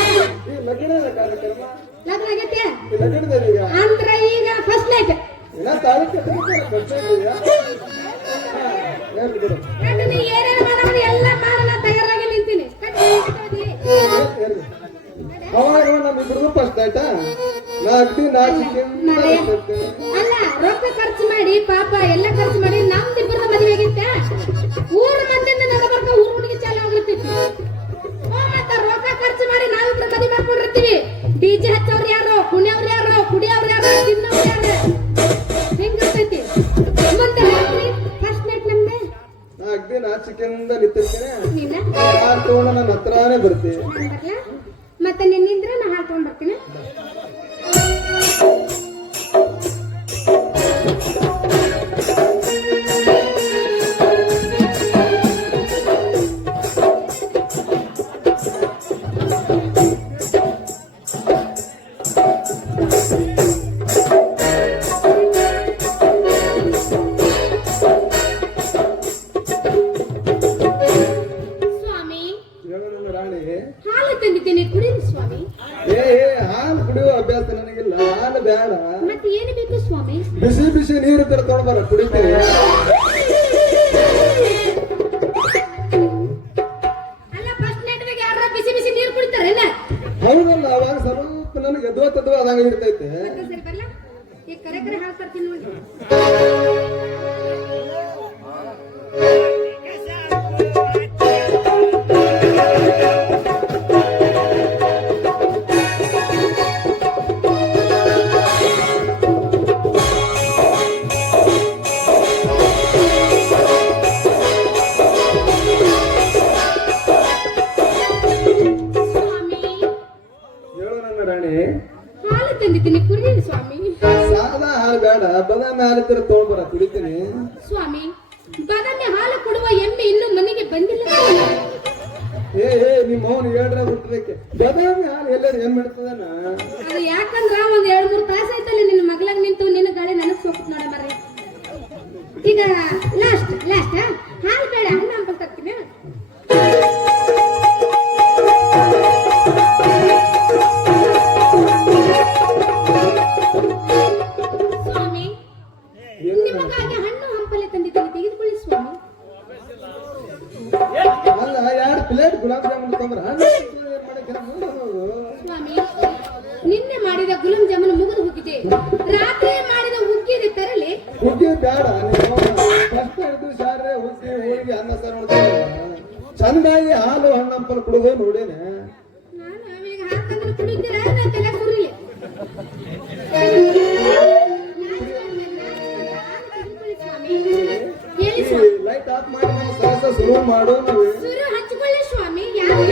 ಈ ಲಗ್ನದ ಕಾರ್ಯಕ್ರಮ ಲಗ್ನ ಆಗೈತೆ ಈ ಲಗ್ನದಲ್ಲಿ ಈಗ ಅಂದ್ರ ಈಗ ಫಸ್ಟ್ ನೈಟ್ ಇನ್ನ ತಾಳಿ ಕಟ್ಟಿರ್ತಾರೆ ಖರ್ಚು ಇದೆಯಾ ಹೇಳ್ಬಿಡು ನೀ ಏನೇನು ಮಾಡೋದು ಎಲ್ಲ ಮಾಡೋಣ ತಯಾರಾಗಿ ನಿಂತೀನಿ ಅವಾಗ ನಮ್ಮಿಬ್ರಿಗೂ ಫಸ್ಟ್ ಆಯ್ತಾ ನಾ ಅಗ್ದಿ ಅಲ್ಲ ರೊಕ್ಕ ಖರ್ಚು ಮಾಡಿ ಪಾಪ ಎಲ್ಲ ಖರ್ಚು ಮಾಡಿ ನಮ್ದಿಬ್ಬರದ ಮದುವೆ ಆಗಿತ್ತ ಊರ ಮಂದಿಯಿಂದ ನಡಬರ್ಕ ಊರ್ ಹುಡುಗಿ ಚಾಲು ಆಗಿರ್ತಿತ್ತು ಮತ್ತ ರೊಕ್ಕ ಖರ್ಚು ಮಾಡಿ ನಾವಿಬ್ರು ಮದುವೆ ಮಾಡ್ಕೊಂಡಿರ್ತೀವಿ ಡಿಜೆ ಹಚ್ಚವ್ರು ಯಾರು ಕುಣಿಯವ್ರು ಯಾರು ಕುಡಿಯವ್ರು ಯಾರು ತಿನ್ನವ್ರು ಯಾರು ಹೆಂಗಿರ್ತೈತಿ ಮುಂದೆ ಫಸ್ಟ್ ನೈಟ್ ನಮ್ದೆ ನಾ ಅಗ್ದಿ ನಾಚಿಕೆಯಿಂದ ನಿಂತಿರ್ತೇನೆ ನಿನ್ನ ಯಾರು ತಗೊಂಡು ನನ್ನ ಹತ್ರನೇ ಬರ್ತೀನಿ ನಾನ್ ಬರ್ಲಾ? ಮತ್ತೆ ನಿನ್ನಿಂದ್ರೆ ನಾ ಹಾಕೊಂಡ್ ಬರ್ತೀನಿ ಸ್ವಾಮಿ ಹೇಳು ನನ್ನ ರಾಣಿ ಹಾಲು ತಂದಿದ್ದೀನಿ ಕುಡೀರಿ ಸ್ವಾಮಿ ಏ ಹಾಲು ಕುಡಿಯುವ ಅಭ್ಯಾಸ ನನಗಿಲ್ಲ ಹಾಲು ಬೇಡ ಮತ್ತೆ ಏನು ಬೇಕು ಸ್ವಾಮಿ ಬಿಸಿ ಬಿಸಿ ನೀರು ತಗೊಂಡು ಬರ ಕುಡಿತೀನಿ ಅಲ್ಲ ಫಸ್ಟ್ ನೈಟ್ದಾಗ ಯಾರ ಬಿಸಿ ಬಿಸಿ ನೀರು ಕುಡಿತಾರೇನ ಹೌದಲ್ಲ ಅವಾಗ ಸ್ವಲ್ಪ ನನಗೆ ಎದ್ವತ್ತದ್ವ ಅದಂಗ ಇರ್ತೈತೆ ಮತ್ತೆ ಸರಿ ಬರ್ಲಾ ಈಗ ಕರೆ ಕರೆ ಹಾಲು ತರ್ತೀನಿ ನೋಡಿ ಸ್ವಾಮಿ ಹೇಳು ನನ್ನ ರಾಣಿ ಹಾಲು ತಂದಿದ್ದೀನಿ ಕುಡೀರಿ ಸ್ವಾಮಿ ಸಾದಾ ಹಾಲು ಬೇಡ ಬದಾಮಿ ಹಾಲು ಇದ್ರೆ ತಗೊಂಡ್ಬರ ಕುಡಿತೀನಿ ಸ್ವಾಮಿ ಬಾದಾಮಿ ಹಾಲು ಕೊಡುವ ಎಮ್ಮೆ ಇನ್ನೂ ಮನೆಗೆ ಬಂದಿಲ್ಲ ನಿಮ್ಮ ಅವನು ಹೇಳ್ರ ಹುಟ್ಟದಕ್ಕೆ ಬದಾಮಿ ಹಾಲು ಎಲ್ಲರೂ ಏನ್ ಮಾಡ್ತದನ ಅದು ಯಾಕಂದ್ರ ಒಂದ್ 2-3 ತಾಸ ಆಯ್ತಲ್ಲ ನಿನ್ನ ಮಗ್ಲಾಗ ನಿಂತು ನಿನ್ನ ಗಾಳಿ ನನಗ್ ಸೋಕತ್ ನೋಡ ಬರ್ರಿ. ಈಗ ಲಾಸ್ಟ್ ಹಾಲು ಬೇಡ ಹಣ್ಣು ಹಂಪಲ್ ತರ್ತೀನಿ. ಸ್ವಾಮಿ ನಿಮಗಾಗಿ ಹಣ್ಣು ಹಂಪಲೆ ತಂದಿದ್ದೀನಿ, ತೆಗೆದುಕೊಳ್ಳಿ ಸ್ವಾಮಿ. ಅಲ್ಲ 2 ಪ್ಲೇಟ್ ಗುಲಾಬ್ ಜಾಮೂನ್ ತಂದ್ರ ಸ್ವಾಮಿ ನಿನ್ನೆ ಮಾಡಿದ ಗುಲಾಬ್ ಜಾಮೂನ್ ಮುಗಿದು ಹೋಗಿದೆ, ರಾತ್ರಿ ಮಾಡಿದ ಹುಗ್ಗಿದೆ ತರಲಿ. ಹುಗ್ಗಿ ಬೇಡ ಫಸ್ಟ್ ಹಿಡಿದು ಶಾರೆ ಹುಗ್ಗಿ ಹೋಳಿಗೆ ಅನ್ನ ಸಾರು ನೋಡ್ತಾರೆ ಚಂದಾಗಿ ಹಾಲು ಹಣ್ಣಂಪಲ್ ಕುಡಿದು ನೋಡೇನೆ. ನಾನು ಈಗ ಹಾಕಂದ್ರೆ ಕುಡಿತೀರಾ ನನ್ನ ತಲೆ ಸುರಿಲಿ. ಹೇಳಿ ಸ್ವಾಮಿ. ಲೈಟ್ ಆಫ್ ಮಾಡಿ ನಮ್ಮ ಸರಸ ಶುರು ಮಾಡು ನಾವು ಸುರು ಹಚ್ಕೊಳ್ಳಿ ಸ್ವಾಮಿ. ಯಾರು